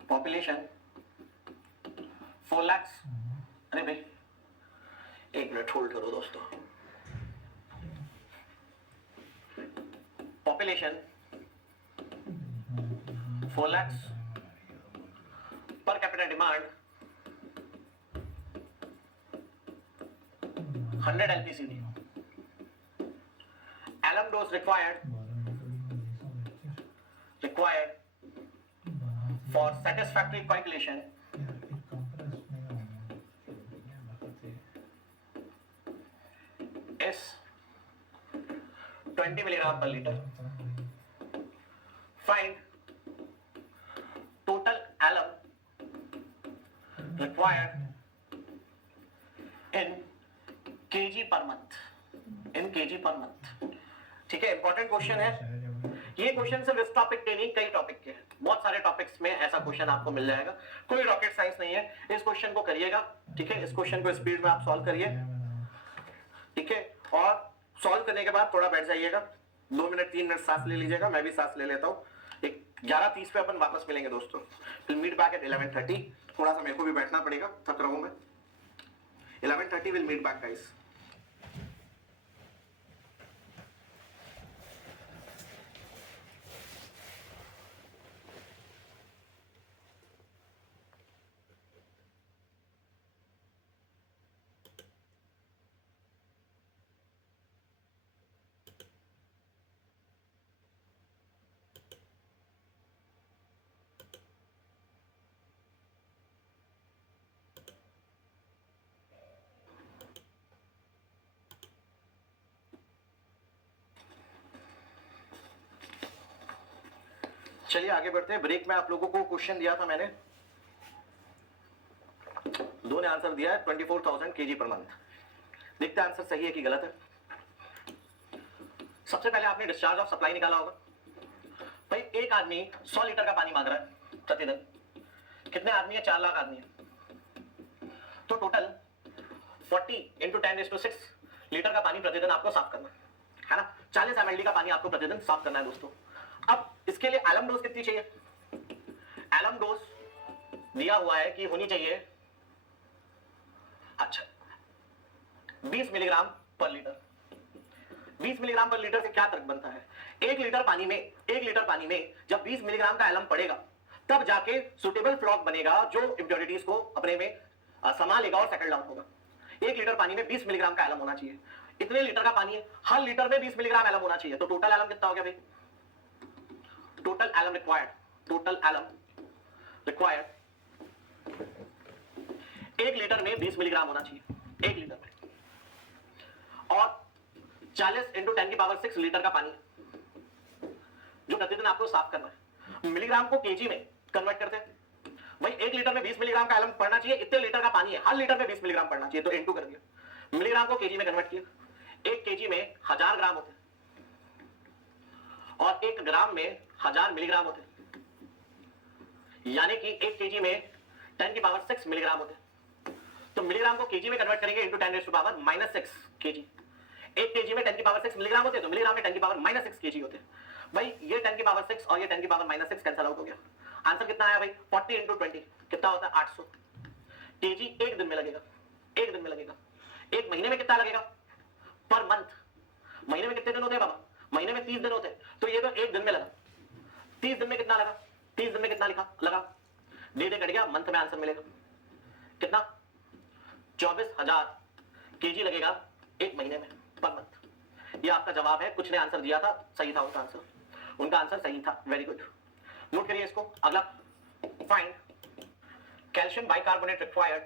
पॉपुलेशन 4 लाख। अरे भाई एक मिनट होल्ड करो दोस्तों। Population 4 lakh, per capita demand 100 LPCD, alum dose required for satisfactory coagulation is 20 milligram per liter. Find total alum required in KG per month, in KG per month. ठीक है, important question है ये। Question सिर्फ इस topic के नहीं, कई topic के हैं, बहुत सारे टॉपिक्स में ऐसा क्वेश्चन आपको मिल जाएगा, कोई रॉकेट साइंस नहीं है। इस क्वेश्चन को करिएगा, ठीक है, इस क्वेश्चन को स्पीड में आप सॉल्व करिए, ठीक है, और सॉल्व करने के बाद थोड़ा बैठ जाइएगा, 2 मिनट 3 मिनट सांस ले लीजिएगा, मैं भी सांस ले लेता हूँ। 11:30 पे अपन वापस मिलेंगे दोस्तों, फिर मीट बैक एट 11:30। थोड़ा सा मेरे को भी बैठना पड़ेगा, थक रहा हूँ मैं। 11:30 विल मीट बैक गाइस। चलिए आगे बढ़ते हैं। ब्रेक में आप लोगों को क्वेश्चन दिया था मैंने, 2 ने आंसर दिया है 24,000 केजी पर मंथ। देखते हैं आंसर सही है कि गलत है। सबसे पहले आपने डिस्चार्ज ऑफ सप्लाई निकाला होगा। भाई एक आदमी 100 लीटर का पानी मांग रहा है प्रतिदिन, कितने आदमी है? 4 लाख आदमी है, तो टोटल 40 × 10⁶ लीटर का पानी प्रतिदिन आपको साफ करना है ना। 40 ml का पानी आपको प्रतिदिन साफ करना है दोस्तों। अब इसके लिए एलम डोज कितनी चाहिए? एलम डोज दिया हुआ है कि होनी चाहिए, अच्छा, 20 milligram per litre. 20 milligram per litre से क्या तर्क बनता है? 1 लीटर पानी में जब 20 मिलीग्राम का एलम पड़ेगा तब जाके सुटेबल फ्लॉक बनेगा जो इंप्योरिटीज को अपने में समा लेगा और सेटल डाउन होगा। 1 लीटर पानी में 20 मिलीग्राम का एलम होना चाहिए। इतने लीटर का पानी है, हर लीटर में 20 मिलीग्राम एलम होना चाहिए, तो टोटल एलम कितना हो गया भाई? टोटल एलम रिक्वायर्ड 1 लीटर में 20 मिलीग्राम होना चाहिए, 1 लीटर में। और 40 × 10⁶ लीटर का पानी जो प्रतिदिन आपको साफ करना है। मिलीग्राम को केजी में कन्वर्ट करते हैं। भाई 1 लीटर में 20 मिलीग्राम का एलम पड़ना चाहिए, इतने लीटर का पानी है, हर लीटर में 20 मिलीग्राम पड़ना चाहिए, तो इनटू कर दिया। मिलीग्राम को केजी में कन्वर्ट किया, 1 केजी में 1000 ग्राम होते हैं और 1 ग्राम में 1000 मिलीग्राम होते हैं, यानी कि 1 केजी में 10⁻6 मिलीग्राम होते हैं। तो मिलीग्राम को केजी में कन्वर्ट करेंगे इंटू 10⁻⁻6 केजी। 1 केजी में 10⁻6 मिलीग्राम होते हैं, तो मिलीग्राम में 10⁻6 केजी होते हैं। भाई ये 10⁻6 और ये 10⁻6 कैंसिल आउट हो गया। आंसर कितना आया भाई? 40 × 20 कितना होता है? 800 केजी। 1 दिन में लगेगा, 1 दिन में लगेगा। 1 महीने में कितना लगेगा? Per month. महीने में कितने दिन होते हैं बाबा? महीने में 30 दिन होते हैं, तो ये तो 1 दिन में लगा। 30 दिन में कितना लगा? 30 दिन में कितना लगा? डेढ़ कट गया, मंथ में आंसर मिलेगा कितना? 24,000 केजी लगेगा 1 महीने में पर मंथ। ये आपका जवाब है। कुछ ने आंसर दिया था, सही था उनका आंसर सही था, वेरी गुड। नोट करिए इसको। अगला, find calcium bicarbonate required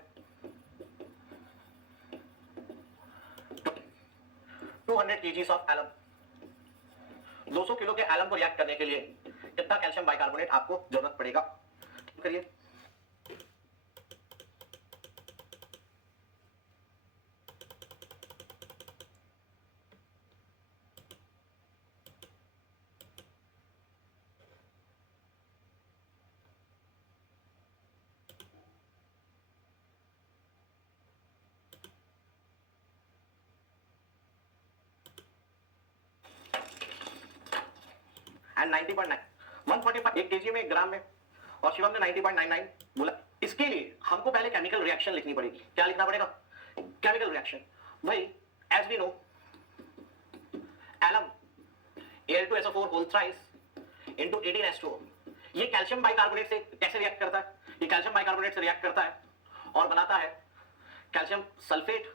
200 kg of alum. 200 kilo के एलम को रिएक्ट करने के लिए कितना कैल्शियम बाइकार्बोनेट आपको जरूरत पड़ेगा? करिए। एंड 90.9 145 1 केजी में 1 ग्राम में, और शिवम ने 90.99 बोला। इसके लिए हमको पहले केमिकल रिएक्शन लिखनी पड़ेगी। क्या लिखना पड़ेगा? Chemical reaction. भाई as we know alum Al2SO4 whole thrice into 18H2O, ये कैल्शियम बाइकार्बोनेट से कैसे रिएक्ट करता है? ये कैल्शियम बाइकार्बोनेट से रिएक्ट करता है और बनाता है calcium sulphate,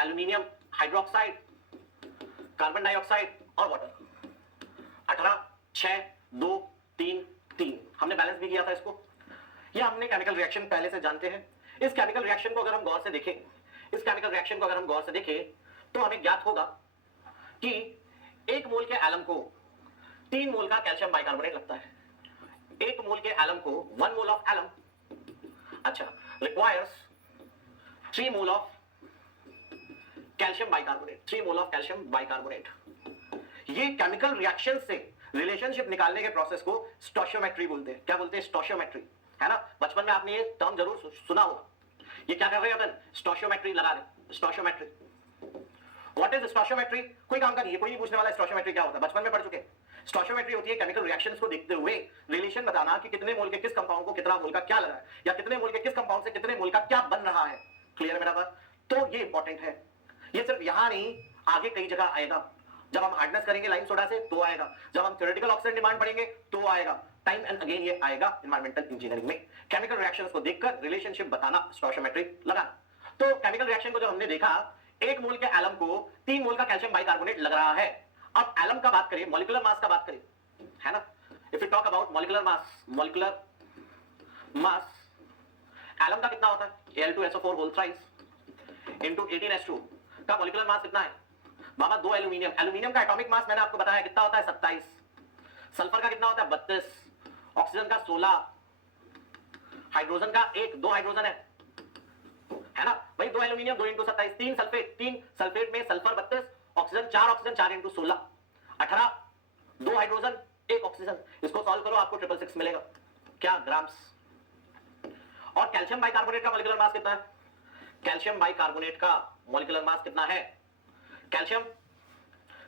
aluminium hydroxide, carbon dioxide और वाटर। 18 6 2 3 3 हमने बैलेंस भी किया था इसको। ये हमने केमिकल रिएक्शन पहले से जानते हैं। इस केमिकल रिएक्शन को अगर हम गौर से देखें, तो हमें ज्ञात होगा कि 1 मोल के एलम को 3 मोल का कैल्शियम बाइकार्बोनेट लगता है। 1 मोल के एलम को 1 मोल ऑफ एलम, अच्छा, requires 3 mole of calcium bicarbonate, 3 mole of calcium bicarbonate. ये केमिकल रिएक्शन से रिलेशनशिप निकालने के प्रोसेस को स्टोशियोमेट्री बोलते हैं। क्या बोलते हैं? स्टोशियोमेट्री, है ना? बचपन में आपने ये टर्म जरूर सुना होगा। ये क्या कर रहे हैं अपन? स्टोशियोमेट्री लगा रहे। Stoichiometry, what is stoichiometry? कोई काम का नहीं है, कोई नहीं पूछने वाला स्टोशियोमेट्री क्या होता है, बचपन में पढ़ चुके हैं। स्टोशियोमेट्री होती है केमिकल रिएक्शंस को देखते हुए रिलेशन बताना कि कितने मोल के किस कंपाउंड को कितना मोल का क्या लगा है, या कितने मोल के किस कंपाउंड से कितने मोल का क्या बन रहा है। क्लियर है मेरा बात? तो ये इंपॉर्टेंट है। ये सिर्फ यहां नहीं, आगे कई जगह आएगा। जब हम हार्डनेस करेंगे लाइम सोडा से तो आएगा, जब हम थ्योरेटिकल ऑक्सीजन डिमांड पढ़ेंगे तो आएगा, टाइम एंड अगेन ये आएगा एनवायरमेंटल इंजीनियरिंग में। केमिकल रिएक्शंस को देखकर रिलेशनशिप बताना, स्टोशियोमेट्री लगाना। तो केमिकल रिएक्शन को जब हमने देखा, 1 मोल के एलम को 3 मोल का कैल्शियम बाइकार्बोनेट लग रहा है। अब एलम का बात करें, मॉलिक्यूलर मास का बात करें, है ना? If you talk about molecular mass, alum का कितना होता है? Al2SO4 whole thrice into 18S2 का मॉलिक्यूलर मास कितना है बाबा? 2 एल्यूमिनियम। एल्यूमिनियम का एटॉमिक मास मैंने आपको बताया कितना होता है? 27। सल्फर का कितना होता है? 32। ऑक्सीजन का 16। हाइड्रोजन का 1, 2 हाइड्रोजन है ना भाई? 2 एल्यूमिनियम 2 इंटू 27, 3 सल्फेट, 3 सल्फेट में sulphur 32, oxygen 4 into 16, 18, 2 hydrogen 1 oxygen. इसको सॉल्व करो, आपको 666 मिलेगा। क्या? ग्राम्स। और कैल्शियम बाइकार्बोनेट का मॉलिक्यूलर मास कितना है? कैल्शियम बाइकार्बोनेट का मॉलिक्यूलर मास कितना है? कैल्शियम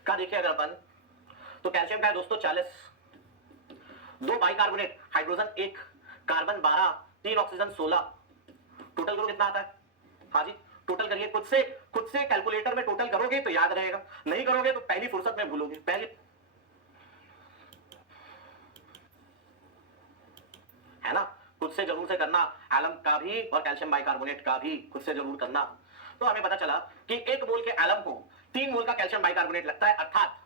का देखिए अगर अपन, तो कैल्शियम का है दोस्तों 40, 2 bicarbonate, hydrogen 1, carbon 12, 3 oxygen 16, total करो कितना आता है? हाँ जी, टोटल करिए खुद से कैलकुलेटर में टोटल करोगे तो याद रहेगा, नहीं करोगे तो पहली फुर्सत में भूलोगे। पहली, है ना? खुद से जरूर से करना, एलम का भी और कैल्शियम बाइकार्बोनेट का भी खुद से जरूर करना। तो हमें पता चला कि 1 मोल के एलम को 3 मोल का कैल्शियम बाइकार्बोनेट लगता है, अर्थात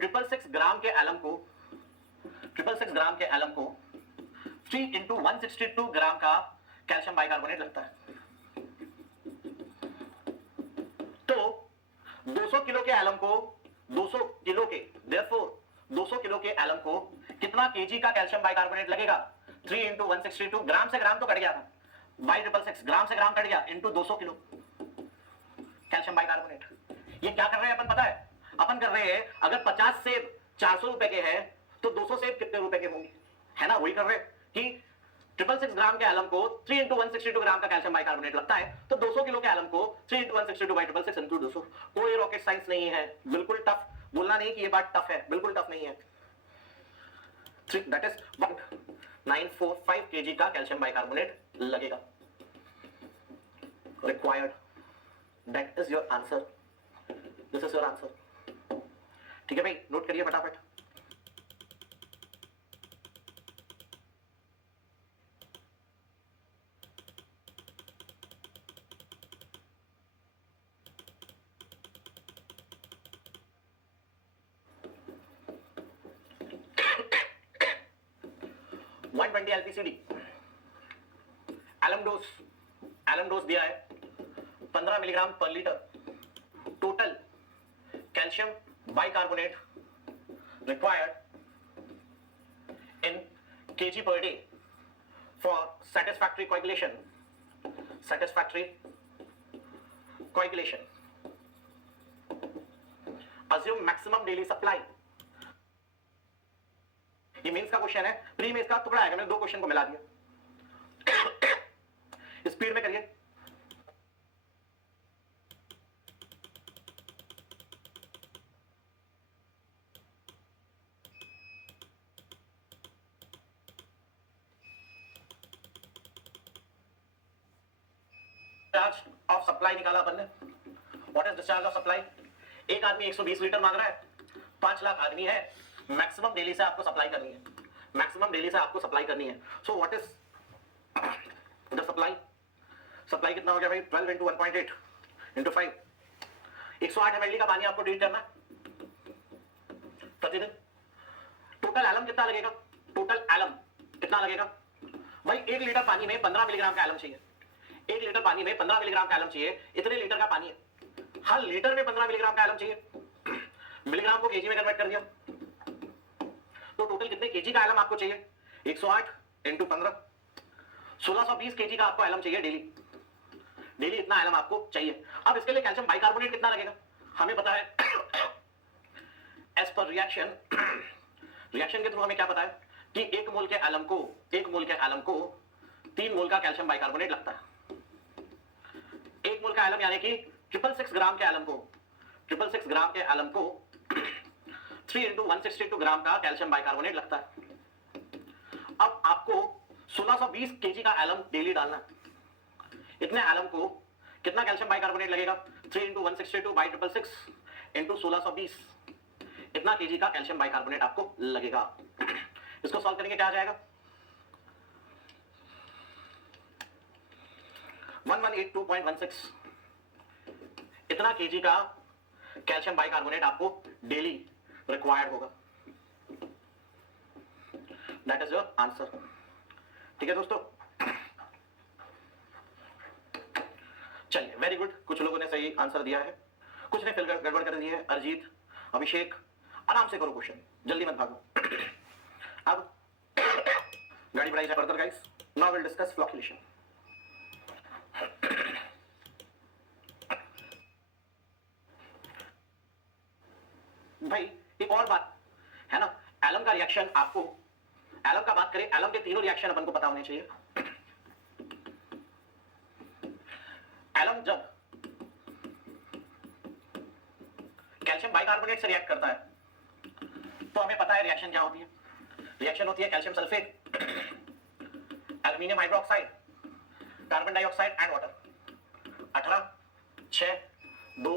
666 ग्राम के एलम को 3 इंटू 162 ग्राम का कैल्शियम बाइकार्बोनेट लगता है। तो 200 किलो के एलम को 200 किलो के एलम को कितना केजी का कैल्शियम बाइकार्बोनेट लगेगा? 3 इंटू 162, ग्राम से ग्राम तो कट गया था, बाई 666 ग्राम से ग्राम कट गया, इंटू 200 किलो कैल्शियम बाइकार्बोनेट। ये क्या कर रहे हैं अपन पता है? अपन कर रहे हैं, अगर 50 सेब 400 रुपए के हैं तो 200 सेब कितने रुपए के होंगे, है ना? वही कर रहे हैं कि 666 ग्राम के एलम को 3 इंटू 162 ग्राम का कैल्शियम बाइकार्बोनेट लगता है, तो 200 किलो के एलम को 3 इंटू 162 बाई 666 इंटू 200। कोई रॉकेट साइंस नहीं है, बिल्कुल टफ बोलना नहीं कि ये बात टफ है, बिल्कुल टफ नहीं है। दैट इज 1945 केजी का कैल्शियम बाइकार्बोनेट लगेगा required. That is your answer, this is your answer. ठीक है भाई, नोट करिए फटाफट। LPCD एलम डोज दिया है 15 milligram per litre. Total calcium bicarbonate required in kg per day for satisfactory coagulation. Assume maximum daily supply. ये mains का question है, प्री मेंस का टुकड़ा आएगा, मैंने 2 क्वेश्चन को मिला दिया। स्पीड में करिए। डिस्चार्ज ऑफ सप्लाई निकाला अपन ने। What is discharge of supply? एक आदमी 120 लीटर मांग रहा है, 5 लाख आदमी है, मैक्सिमम डेली से आपको सप्लाई करनी है, so what is the supply कितना हो गया भाई? 12 इंटू 1.8 इंटू 5, 108 ml का पानी आपको ड्रिंक करना है प्रतिदिन। टोटल एलम कितना लगेगा? भाई 1 लीटर पानी में 15 मिलीग्राम का एलम चाहिए, 1 लीटर पानी में 15 मिलीग्राम का एलम चाहिए, इतने लीटर का पानी है, हर लीटर में 15 मिलीग्राम का एलम चाहिए। मिलीग्राम को केजी में कन्वर्ट कर दिया, तो टोटल कितने केजी का एलम आपको चाहिए? 108 इंटू 15, 1620 केजी का आपको एलम चाहिए डेली। डेली इतना एलम आपको चाहिए। अब इसके लिए कैल्शियम बाइकार्बोनेट कितना लगेगा हमें पता है, एज पर रिएक्शन, रिएक्शन के थ्रू हमें क्या पता है कि एक मोल के एलम को 3 मोल का कैल्शियम बाइकार्बोनेट लगता है। एक मोल का एलम यानी कि 666 ग्राम के एलम को 3 into 162 ग्राम का कैल्शियम बाइकार्बोनेट लगता है। अब आपको 1620 केजी का एलम डेली डालना है। इतने एलम को कितना कैल्शियम बाइकार्बोनेट लगेगा, 3 into 162 by 666 into 1620, इतना केजी का कैल्शियम बाइकार्बोनेट आपको लगेगा। इसको सॉल्व करेंगे क्या आ जाएगा, 1182.16, इतना केजी का कैल्शियम बाइकार्बोनेट आपको डेली रिक्वायर्ड होगा। That is your answer. ठीक है दोस्तों, चलिए वेरी गुड, कुछ लोगों ने सही आंसर दिया है, कुछ ने फिर गड़बड़ कर दी है। अरिजीत, अभिषेक, आराम से करो क्वेश्चन, जल्दी मत भागो। अब गाड़ी बढ़ाई जाए further guys. Now will discuss flocculation. भाई एक और बात है ना, एलम का रिएक्शन आपको, एलम का बात करें, एलम के तीनों रिएक्शन अपन को पता होने चाहिए। एलम जब कैल्शियम बाइकार्बोनेट से रिएक्ट करता है तो हमें पता है रिएक्शन क्या होती है। रिएक्शन होती है calcium sulphate, aluminium hydroxide, carbon dioxide and water. 18 6 2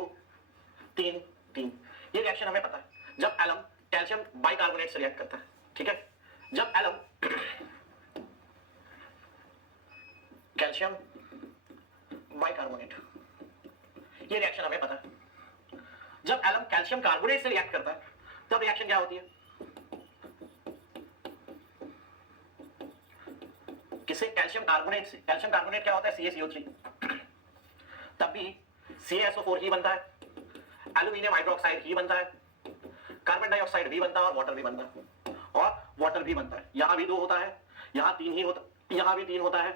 3 3, ये रिएक्शन हमें पता है जब एलम कैल्शियम बाइकार्बोनेट से रिएक्ट करता है। ठीक है, जब एलम कैल्शियम बाइकार्बोनेट, ये रिएक्शन हमें पता है। जब एलम कैल्शियम कार्बोनेट से रिएक्ट करता है तब रिएक्शन क्या होती है, किसे, कैल्शियम कार्बोनेट से। कैल्शियम कार्बोनेट क्या होता है, CaCO3, तब भी CaSO4 ही बनता है, एल्यूमिनियम हाइड्रोक्साइड ही बनता है, कार्बन डाइऑक्साइड भी बनता है और वाटर भी बनता है। यहां भी 2 होता है, यहां 3 ही होता, यहां भी 3 होता है,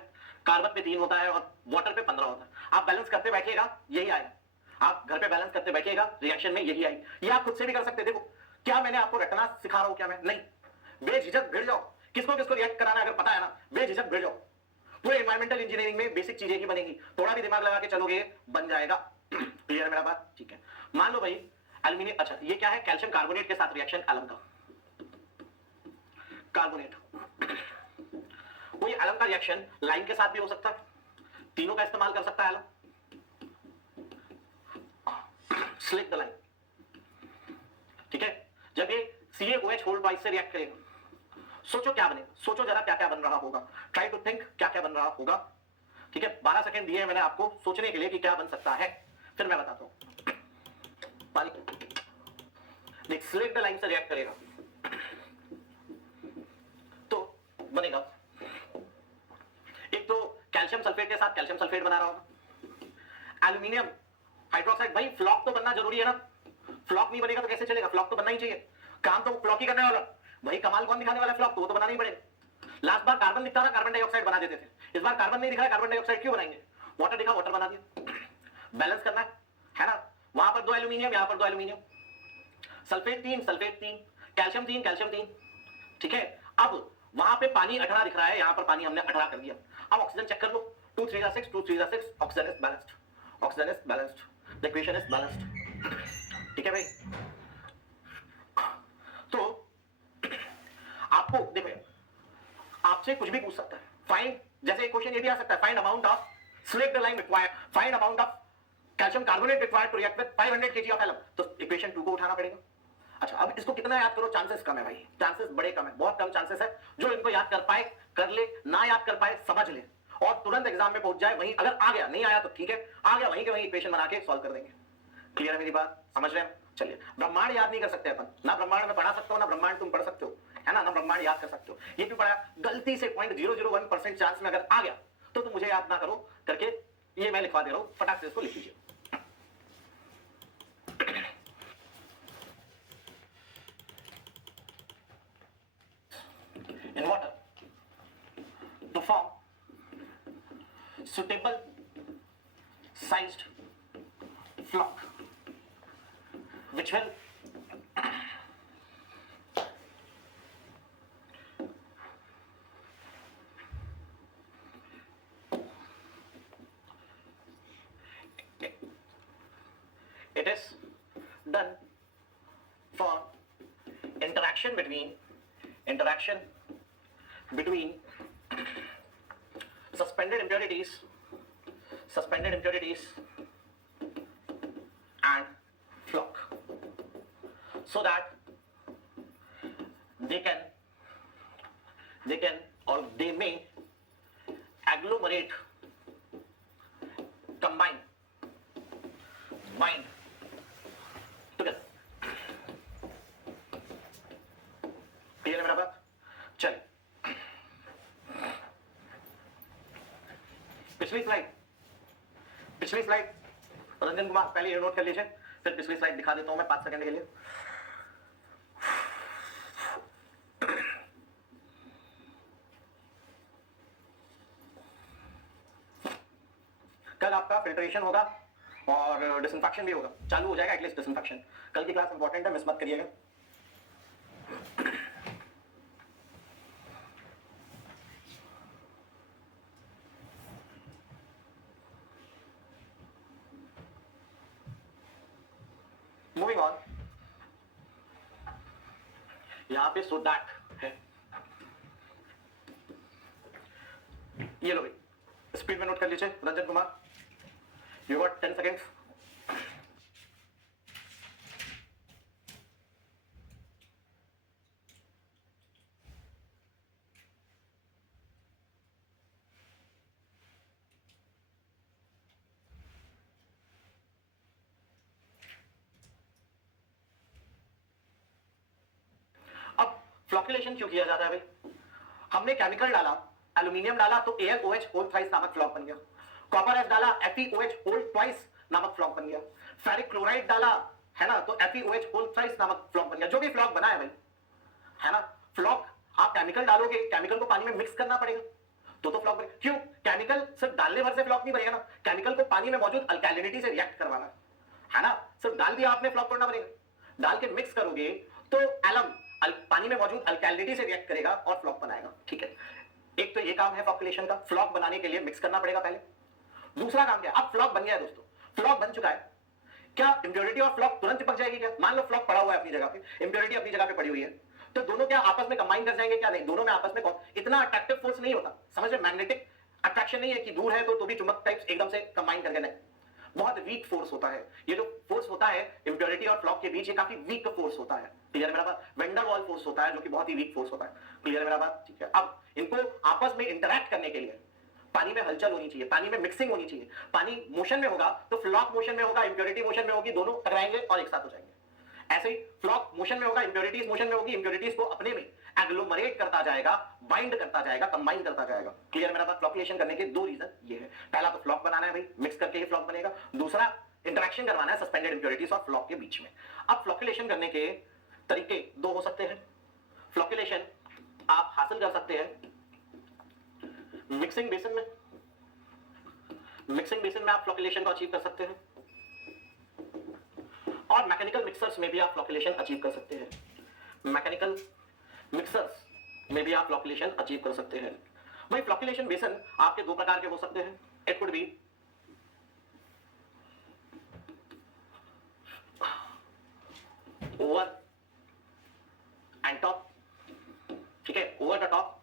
कार्बन पे 3 होता है और वाटर पे 15 होता है। आप बैलेंस करते बैठिएगा यही आएगा, आप घर पे बैलेंस करते बैठिएगा रिएक्शन में यही आएगी। ये आप खुद से भी कर सकते। देखो क्या मैंने आपको रटना सिखा रहा हूं, क्या मैं नहीं, बेझिझक भिड़ जाओ, किसको किसको रिएक्ट कराना अगर पता है ना, बेझिझक भिड़ जाओ। पूरे एनवायरमेंटल इंजीनियरिंग में बेसिक चीजें ही बनेगी, थोड़ा भी दिमाग लगा के चलोगे बन जाएगा। क्लियर है मेरा बात, ठीक है। मान लो भाई एल्यूमिनियम, अच्छा ये क्या है, कैल्शियम कार्बोनेट के साथ रिएक्शन एलम का, कार्बोनेट, कोई एलम का रिएक्शन लाइन के साथ भी हो सकता है, तीनों का इस्तेमाल कर सकता है एलम। स्लिक द लाइन, ठीक है। जब ये CaOH होल्ड वाइज से रिएक्ट करेगा, सोचो क्या बनेगा, सोचो जरा क्या क्या बन रहा होगा, ट्राई टू थिंक क्या क्या बन रहा होगा। ठीक है, 12 सेकंड दिए मैंने आपको सोचने के लिए कि क्या बन सकता है, फिर मैं बताता हूं। पानी देख, स्लिक द लाइन से रिएक्ट करेगा तो बनेगा, एक तो कैल्शियम सल्फेट के साथ कैल्शियम सल्फेट बना रहा होगा, एल्यूमिनियम हाइड्रोक्साइड। भाई फ्लॉक तो बनना जरूरी है ना, फ्लॉक नहीं बनेगा तो कैसे चलेगा, फ्लॉक तो बनना ही चाहिए, काम तो फ्लॉक ही करने वाला। भाई कमाल कौन दिखाने वाला, फ्लॉक तो वो तो बनाना ही पड़ेगा। लास्ट बार कार्बन दिखता था, कार्बन डाइऑक्साइड बना देते थे, इस बार कार्बन नहीं दिखा है, कार्बन डाइऑक्साइड क्यों बनाएंगे, वाटर दिखा, वाटर बना दिया। बैलेंस करना है ना, वहां पर 2 एल्यूमिनियम, यहां पर 2 एल्यूमिनियम, सल्फेट 3, कैल्शियम 3, कैल्शियम 3। ठीक है, अब वहां पे पानी 18 दिख रहा है, यहां पर पानी हमने 18 कर दिया। अब ऑक्सीजन चेक कर लो, 2 3 6, 2 3 6, oxygen is balanced, oxygen is balanced, the equation is balanced. ठीक है भाई, तो आपको देखो आपसे कुछ भी पूछ सकता है, फाइंड, जैसे एक क्वेश्चन ये भी आ सकता है, find amount of slaked lime required, find amount of calcium carbonate required to react with 500 kg of alum, तो इक्वेशन 2 को उठाना पड़ेगा। अच्छा अब इसको कितना याद करो, चांसेस कम है भाई, चांसेस बड़े कम है, बहुत कम चांसेस है। जो इनको याद कर पाए कर ले, ना याद कर पाए समझ ले और तुरंत एग्जाम में पहुंच जाए। वहीं अगर आ गया, नहीं आया तो ठीक है, आ गया वहीं के वहीं इक्वेशन बना के सॉल्व कर देंगे। क्लियर है मेरी बात, समझ रहे हैं। चलिए, ब्रह्मांड याद नहीं कर सकते अपन, ना ब्रह्मांड में पढ़ा सकते हो, ना ब्रह्मांड तुम पढ़ सकते हो, है ना ब्रह्मांड याद कर सकते हो। ये क्यों पढ़ा, गलती से 0.001% चांस में अगर आ गया तो तुम मुझे याद ना करो करके ये मैं लिखवा दे रहा हूं, फटाक से इसको लिख लीजिए। In water, to form suitable sized flock which will it is done for interaction between suspended impurities and flock, so that they can or they may agglomerate, combine, bind together. Clear है मेरा बात? चलिए पिछली slide Ranjan Kumar पहले ये note कर लीजिए, फिर पिछली स्लाइड दिखा देता हूं मैं 5 सेकंड के लिए। कल आपका फिल्ट्रेशन होगा और डिसइंफेक्शन भी होगा, चालू हो जाएगा एटलीस्ट डिसइंफेक्शन। कल की क्लास इंपॉर्टेंट है, मिस मत करिएगा। मूविंग ऑन, यहां पे सो दैट है, ये लो भाई, स्पीड में नोट कर लीजिए Ranjan Kumar, you got 10 seconds. अब फ्लॉक्युलेशन क्यों किया जाता है भाई? हमने केमिकल डाला, एल्यूमिनियम डाला तो AlOH होल थ्राइस नामक फ्लॉक बन गया। कॉपर एस डाला FeOH होल ट्वाइस नामक फ्लॉक बन गया। फेरिक क्लोराइड डाला है ना, तो FeOH होल थ्राइस नामक फ्लॉक बन गया। जो भी फ्लॉक बना है भाई, है ना, फ्लॉक आप केमिकल डालोगे, केमिकल को पानी में मिक्स करना पड़ेगा तो फ्लॉक बनेगा। क्यों? केमिकल सिर्फ डालने भर से फ्लॉक नहीं बनेगा ना, केमिकल को पानी में मौजूद अल्कैलिनिटी से रिएक्ट करवाना है ना। सिर्फ डाल दिया आपने, फ्लॉक तोड़ना पड़ेगा। डाल के मिक्स करोगे तो एलम पानी में मौजूद अल्कैलिनिटी से रिएक्ट करेगा और फ्लॉक बनाएगा। ठीक है, एक तो ये काम है फ्लॉक्युलेशन का, फ्लॉक बनाने के लिए मिक्स करना पड़ेगा पहले। दूसरा काम क्या है? अब फ्लॉक बन गया है दोस्तों, फ्लॉक बन चुका है, क्या इंप्योरिटी और फ्लॉक तुरंत चिपक जाएगी क्या? मान लो फ्लॉक पड़ा हुआ है अपनी जगह पे, इंप्योरिटी अपनी जगह पे पड़ी हुई है, तो दोनों क्या आपस में कंबाइन कर जाएंगे? क्या नहीं, दोनों में आपस में इतना अट्रैक्टिव फोर्स नहीं होता, समझ में, मैग्नेटिक अट्रैक्शन नहीं है कि दूर है तो भी चुंबक टाइप्स एकदम से कंबाइन करके, नहीं, बहुत वीक फोर्स होता है। ये जो फोर्स होता है इंप्योरिटी और फ्लॉक के बीच, ये काफी वीक फोर्स होता है। क्लियर है मेरा बात? वेंडर वॉल फोर्स होता है जो कि बहुत ही वीक फोर्स होता है। क्लियर है मेरा बात? ठीक है, अब इनको आपस में इंटरैक्ट करने के लिए पानी में हलचल होनी चाहिए, पानी में मिक्सिंग होनी चाहिए। पानी मोशन में होगा तो फ्लॉक मोशन में होगा, इंप्योरिटी मोशन में होगी, दोनों टकराएंगे और एक साथ हो जाएंगे। ऐसे ही फ्लॉक मोशन में होगा, इंप्योरिटीज मोशन में होगी, इंप्योरिटीज को अपने में एग्लोमरेट करता जाएगा, बाइंड करता जाएगा, कंबाइन करता जाएगा। क्लियर मेरा बात? फ्लॉक्युलेशन करने के दो रीजन ये है, पहला तो फ्लॉक बनाना है भाई, मिक्स करके ही फ्लॉक बनेगा। दूसरा इंटरेक्शन करवाना है सस्पेंडेड इंप्योरिटीज और फ्लॉक के बीच में। अब फ्लॉक्युलेशन करने के तरीके दो हो सकते हैं। फ्लॉक्युलेशन आप हासिल कर सकते हैं मिक्सिंग बेसिन में, मिक्सिंग बेसिन में आप फ्लॉक्युलेशन को अचीव कर सकते हैं, और मैकेनिकल मिक्सर्स में भी आप फ्लॉक्युलेशन अचीव कर सकते हैं। मैकेनिकल मिक्सर्स में भी आप फ्लॉक्युलेशन अचीव कर सकते हैं। भाई फ्लॉक्युलेशन बेसिन आपके दो प्रकार के हो सकते हैं, it could be over and top, ठीक है, over the top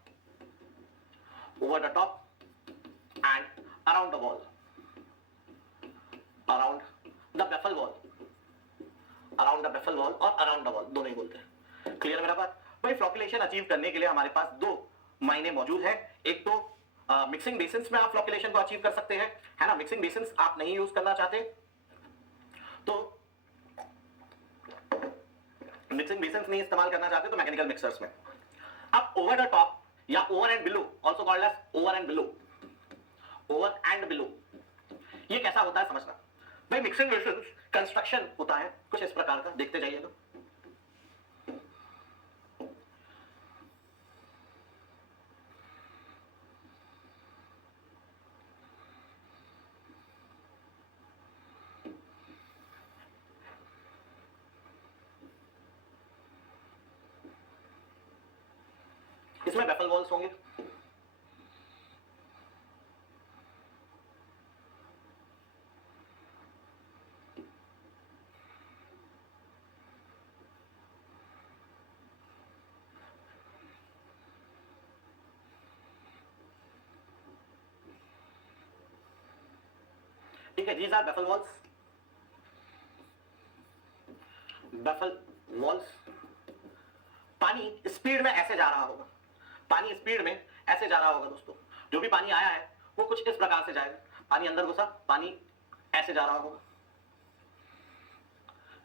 and around the wall, around the baffle wall, around the baffle wall और अराउंड द वॉल, दोनों ही बोलते हैं। क्लियर मेरा बात? भाई फ्लॉक्युलेशन अचीव करने के लिए हमारे पास दो मायने मौजूद है। एक तो मिक्सिंग बेसिन्स में आप फ्लॉक्युलेशन को अचीव कर सकते हैं, है ना। मिक्सिंग बेसिन्स आप नहीं यूज करना चाहते तो, मिक्सिंग बेसिन्स नहीं इस्तेमाल करना चाहते तो मैकेनिकल मिक्सर्स में। अब ओवर द टॉप या over and below, also called as over and below, over and below, ये कैसा होता है समझना। भाई मिक्सिंग बेसिन्स कंस्ट्रक्शन होता है कुछ इस प्रकार का, देखते जाइएगा। इसमें बेफल वॉल्स होंगे। ठीक है, these are baffle walls. Baffle walls, पानी स्पीड में ऐसे जा रहा होगा, पानी स्पीड में ऐसे जा रहा होगा दोस्तों। जो भी पानी आया है वो कुछ इस प्रकार से जाएगा, पानी अंदर घुसा, पानी ऐसे जा रहा होगा।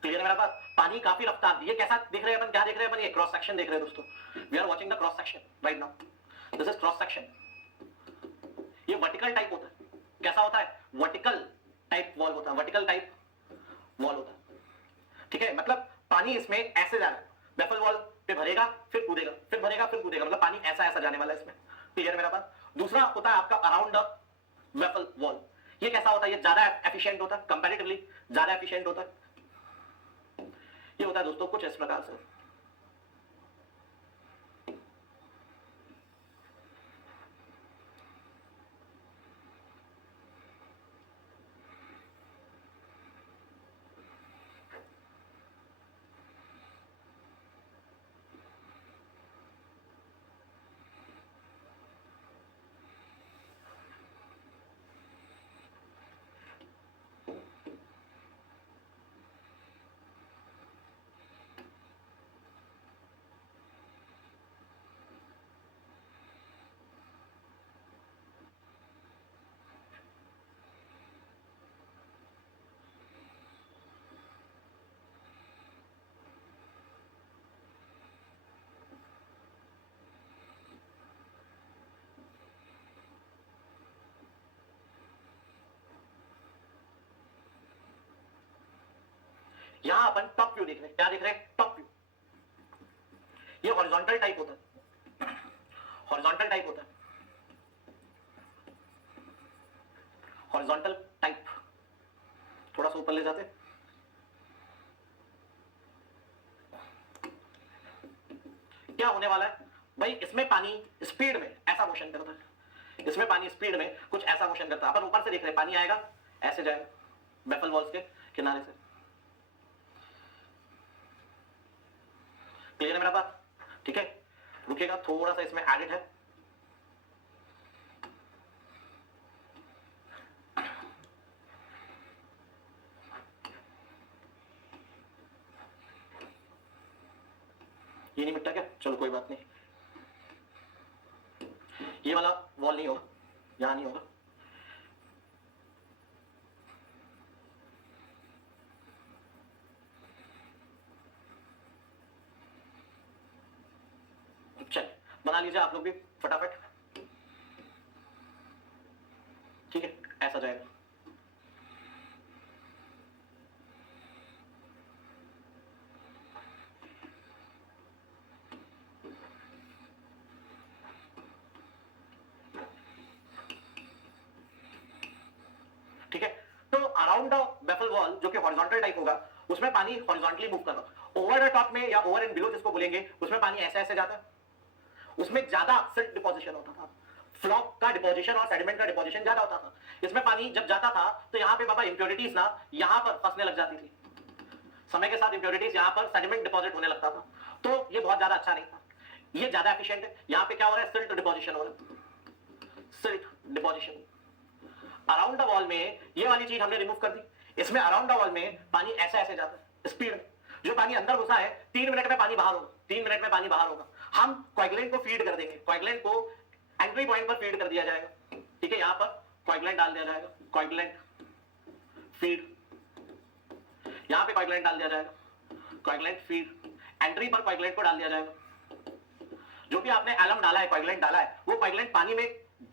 क्लियर है मेरा बात? पानी काफी रफ्तार, ये कैसा देख रहे हैं अपन, क्या देख रहे हैं अपन, ये क्रॉस सेक्शन देख रहे हैं दोस्तों। We are watching the cross section right now, this is cross section. ये वर्टिकल टाइप होता है, कैसा होता है, वर्टिकल टाइप वॉल होता है, वर्टिकल टाइप वॉल होता है। ठीक है, मतलब पानी इसमें ऐसे जा रहा है, बेफल वॉल पे भरेगा फिर कूदेगा, फिर भरेगा फिर कूदेगा, मतलब पानी ऐसा ऐसा जाने वाला है इसमें। क्लियर मेरा बात? दूसरा होता है आपका अराउंड द बेफल वॉल। ये कैसा होता है, ये ज्यादा एफिशिएंट होता है, कंपैरेटिवली ज्यादा एफिशिएंट होता है। ये होता है दोस्तों कुछ इस प्रकार से। यहां अपन टॉप व्यू देख रहे हैं, क्या देख रहे हैं, टॉप व्यू। ये हॉरिजॉन्टल टाइप होता है, हॉरिजॉन्टल टाइप होता है, हॉरिजॉन्टल टाइप। थोड़ा सा ऊपर ले जाते, क्या होने वाला है भाई, इसमें पानी स्पीड में ऐसा मोशन करता है, इसमें पानी स्पीड में कुछ ऐसा मोशन करता है। अपन ऊपर से देख रहे हैं, पानी आएगा ऐसे जाएगा बेफल वॉल्स के किनारे से। क्लियर है मेरा बात? ठीक है, रुकिएगा, थोड़ा सा इसमें एडिट है। ये नहीं मिटता क्या, चलो कोई बात नहीं, ये वाला वॉल नहीं होगा, यहां नहीं होगा। चल बना लीजिए आप लोग भी फटाफट। ठीक है, ऐसा जाएगा। ठीक है, तो अराउंड द बेफल वॉल जो कि हॉरिजॉन्टल टाइप होगा, उसमें पानी हॉरिजॉन्टली मूव कर रहा है। ओवर द टॉप में या ओवर एंड बिलो जिसको बोलेंगे, उसमें पानी ऐसे ऐसे जाता है, उसमें ज्यादा सिल्ट डिपोजिशन होता था, फ्लॉक का डिपोजिशन और सेडिमेंट का डिपोजिशन ज्यादा होता था। इसमें पानी जब जाता था तो यहाँ पे बाबा इंप्योरिटीज ना यहाँ पर फंसने लग जाती थी, समय के साथ इंप्योरिटीज यहाँ पर सेडिमेंट डिपॉजिट होने लगता था, तो ये बहुत ज्यादा अच्छा नहीं था। ये ज्यादा एफिशिएंट है। यहाँ पे क्या हो रहा है, सिल्ट डिपोजिशन हो रहा है, silt deposition. Around the wall में ये वाली चीज हमने रिमूव कर दी। इसमें अराउंड द वॉल में पानी ऐसे ऐसे जाता है स्पीड में। जो पानी अंदर घुसा है 3 मिनट में पानी बाहर होगा, 3 मिनट में पानी बाहर होगा। हम कोएगुलेंट को फीड कर देंगे, कोएगुलेंट को एंट्री पॉइंट पर फीड कर दिया जाएगा। ठीक है, यहां पर कोएगुलेंट डाल दिया जाएगा, कोएगुलेंट फीड, यहां पे कोएगुलेंट डाल दिया जाएगा, कोएगुलेंट फीड, एंट्री पर कोएगुलेंट को डाल दिया जाएगा। जो भी आपने एलम डाला है, कोएगुलेंट डाला है, वो कोएगुलेंट पानी में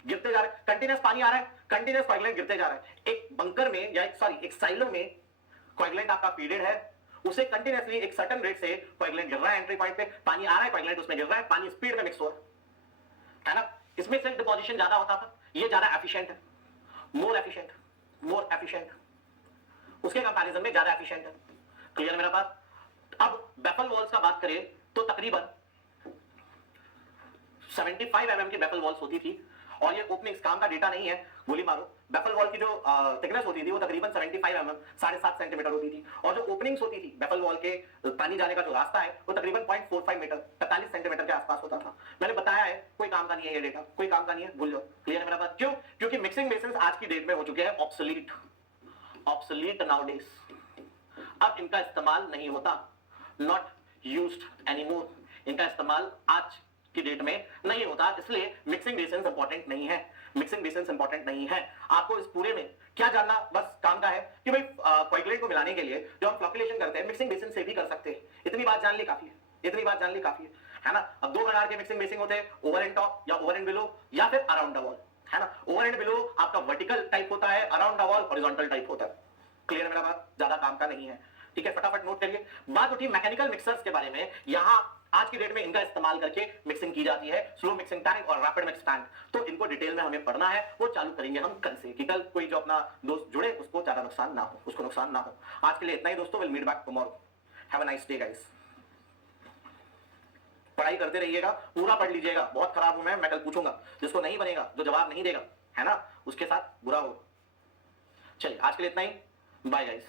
गिरते जा रहे हैं, कंटीन्यूअस पानी आ रहा है, कंटीन्यूअस कोएगुलेंट गिरते जा रहे हैं। एक बंकर में या एक साइलो में कोएगुलेंट आपका फीडेड है, उसे कंटीन्यूअसली एक सर्टेन रेट से कोएगुलेंट गिर रहा है, एंट्री पॉइंट पे पानी आ रहा है, कोएगुलेंट उसमें गिर रहा है, पानी स्पीड में मिक्स हो रहा है ना। इसमें सेल्फ डिपोजिशन ज्यादा होता था, ये ज्यादा एफिशिएंट है, मोर एफिशिएंट, मोर एफिशिएंट, उसके कंपैरिजन में ज्यादा एफिशिएंट है। क्लियर मेरा बात? अब बेफल वॉल्स का बात करें तो तकरीबन 75 mm की बैफल वॉल्स होती थी और ये ओपनिंग्स काम का डेटा नहीं है, गोली मारो। बैफल वॉल की जो थिकनेस होती थी वो तकरीबन 75 mm 7.5 सेंटीमीटर होती थी और जो ओपनिंग्स होती थी बैफल वॉल के पानी जाने का जो रास्ता है वो तकरीबन 0.45 मीटर 43 सेंटीमीटर के आसपास होता था। मैंने बताया है कोई काम का नहीं है ये डेटा, कोई काम का नहीं है, भूल जाओ। क्लियर है मेरा बात? क्यों? क्योंकि मिक्सिंग बेसिन्स आज की डेट में हो चुके हैं ऑब्सोलीट नाउडेज। अब इनका इस्तेमाल नहीं होता, नॉट यूज्ड एनीमोर। इनका इस्तेमाल आज की डेट में नहीं होता, इसलिए मिक्सिंग बेसिन्स इंपॉर्टेंट नहीं है। मिक्सिंग बेसिन्स इंपॉर्टेंट नहीं है। आपको इस पूरे में क्या जानना बस काम का है कि भाई कोएगुलेंट को मिलाने के लिए जो हम फ्लॉक्युलेशन करते हैं मिक्सिंग बेसिन से भी कर सकते हैं। इतनी बात जान ली काफी है, इतनी बात जान ली काफी है ना। अब दो प्रकार के मिक्सिंग बेसिंग होते हैं, ओवर एंड टॉप या ओवर एंड बिलो या फिर अराउंड द वॉल, है ना। ओवर एंड बिलो आपका वर्टिकल टाइप होता है, around the wall horizontal type होता है। क्लियर मेरा बात? ज्यादा काम का नहीं है, ठीक है। फटाफट नोट करिए। बात उठी मैकेनिकल मिक्सर्स के बारे में। यहां आज की डेट में इनका इस्तेमाल करके मिक्सिंग की जाती है, स्लो मिक्सिंग टैंक और रैपिड मिक्स टैंक। तो इनको डिटेल में हमें पढ़ना है, वो चालू करेंगे हम कल से, कि कल कोई जो अपना दोस्त जुड़े उसको ज्यादा नुकसान ना हो, उसको नुकसान ना हो। आज के लिए इतना ही दोस्तों, will meet back tomorrow. Have a nice day guys. पढ़ाई करते रहिएगा, पूरा पढ़ लीजिएगा। बहुत खराब हूं मैं कल पूछूंगा, जिसको नहीं बनेगा, जो जवाब नहीं देगा, है ना, उसके साथ बुरा होगा। चलिए आज के लिए इतना ही, बाय गाइस।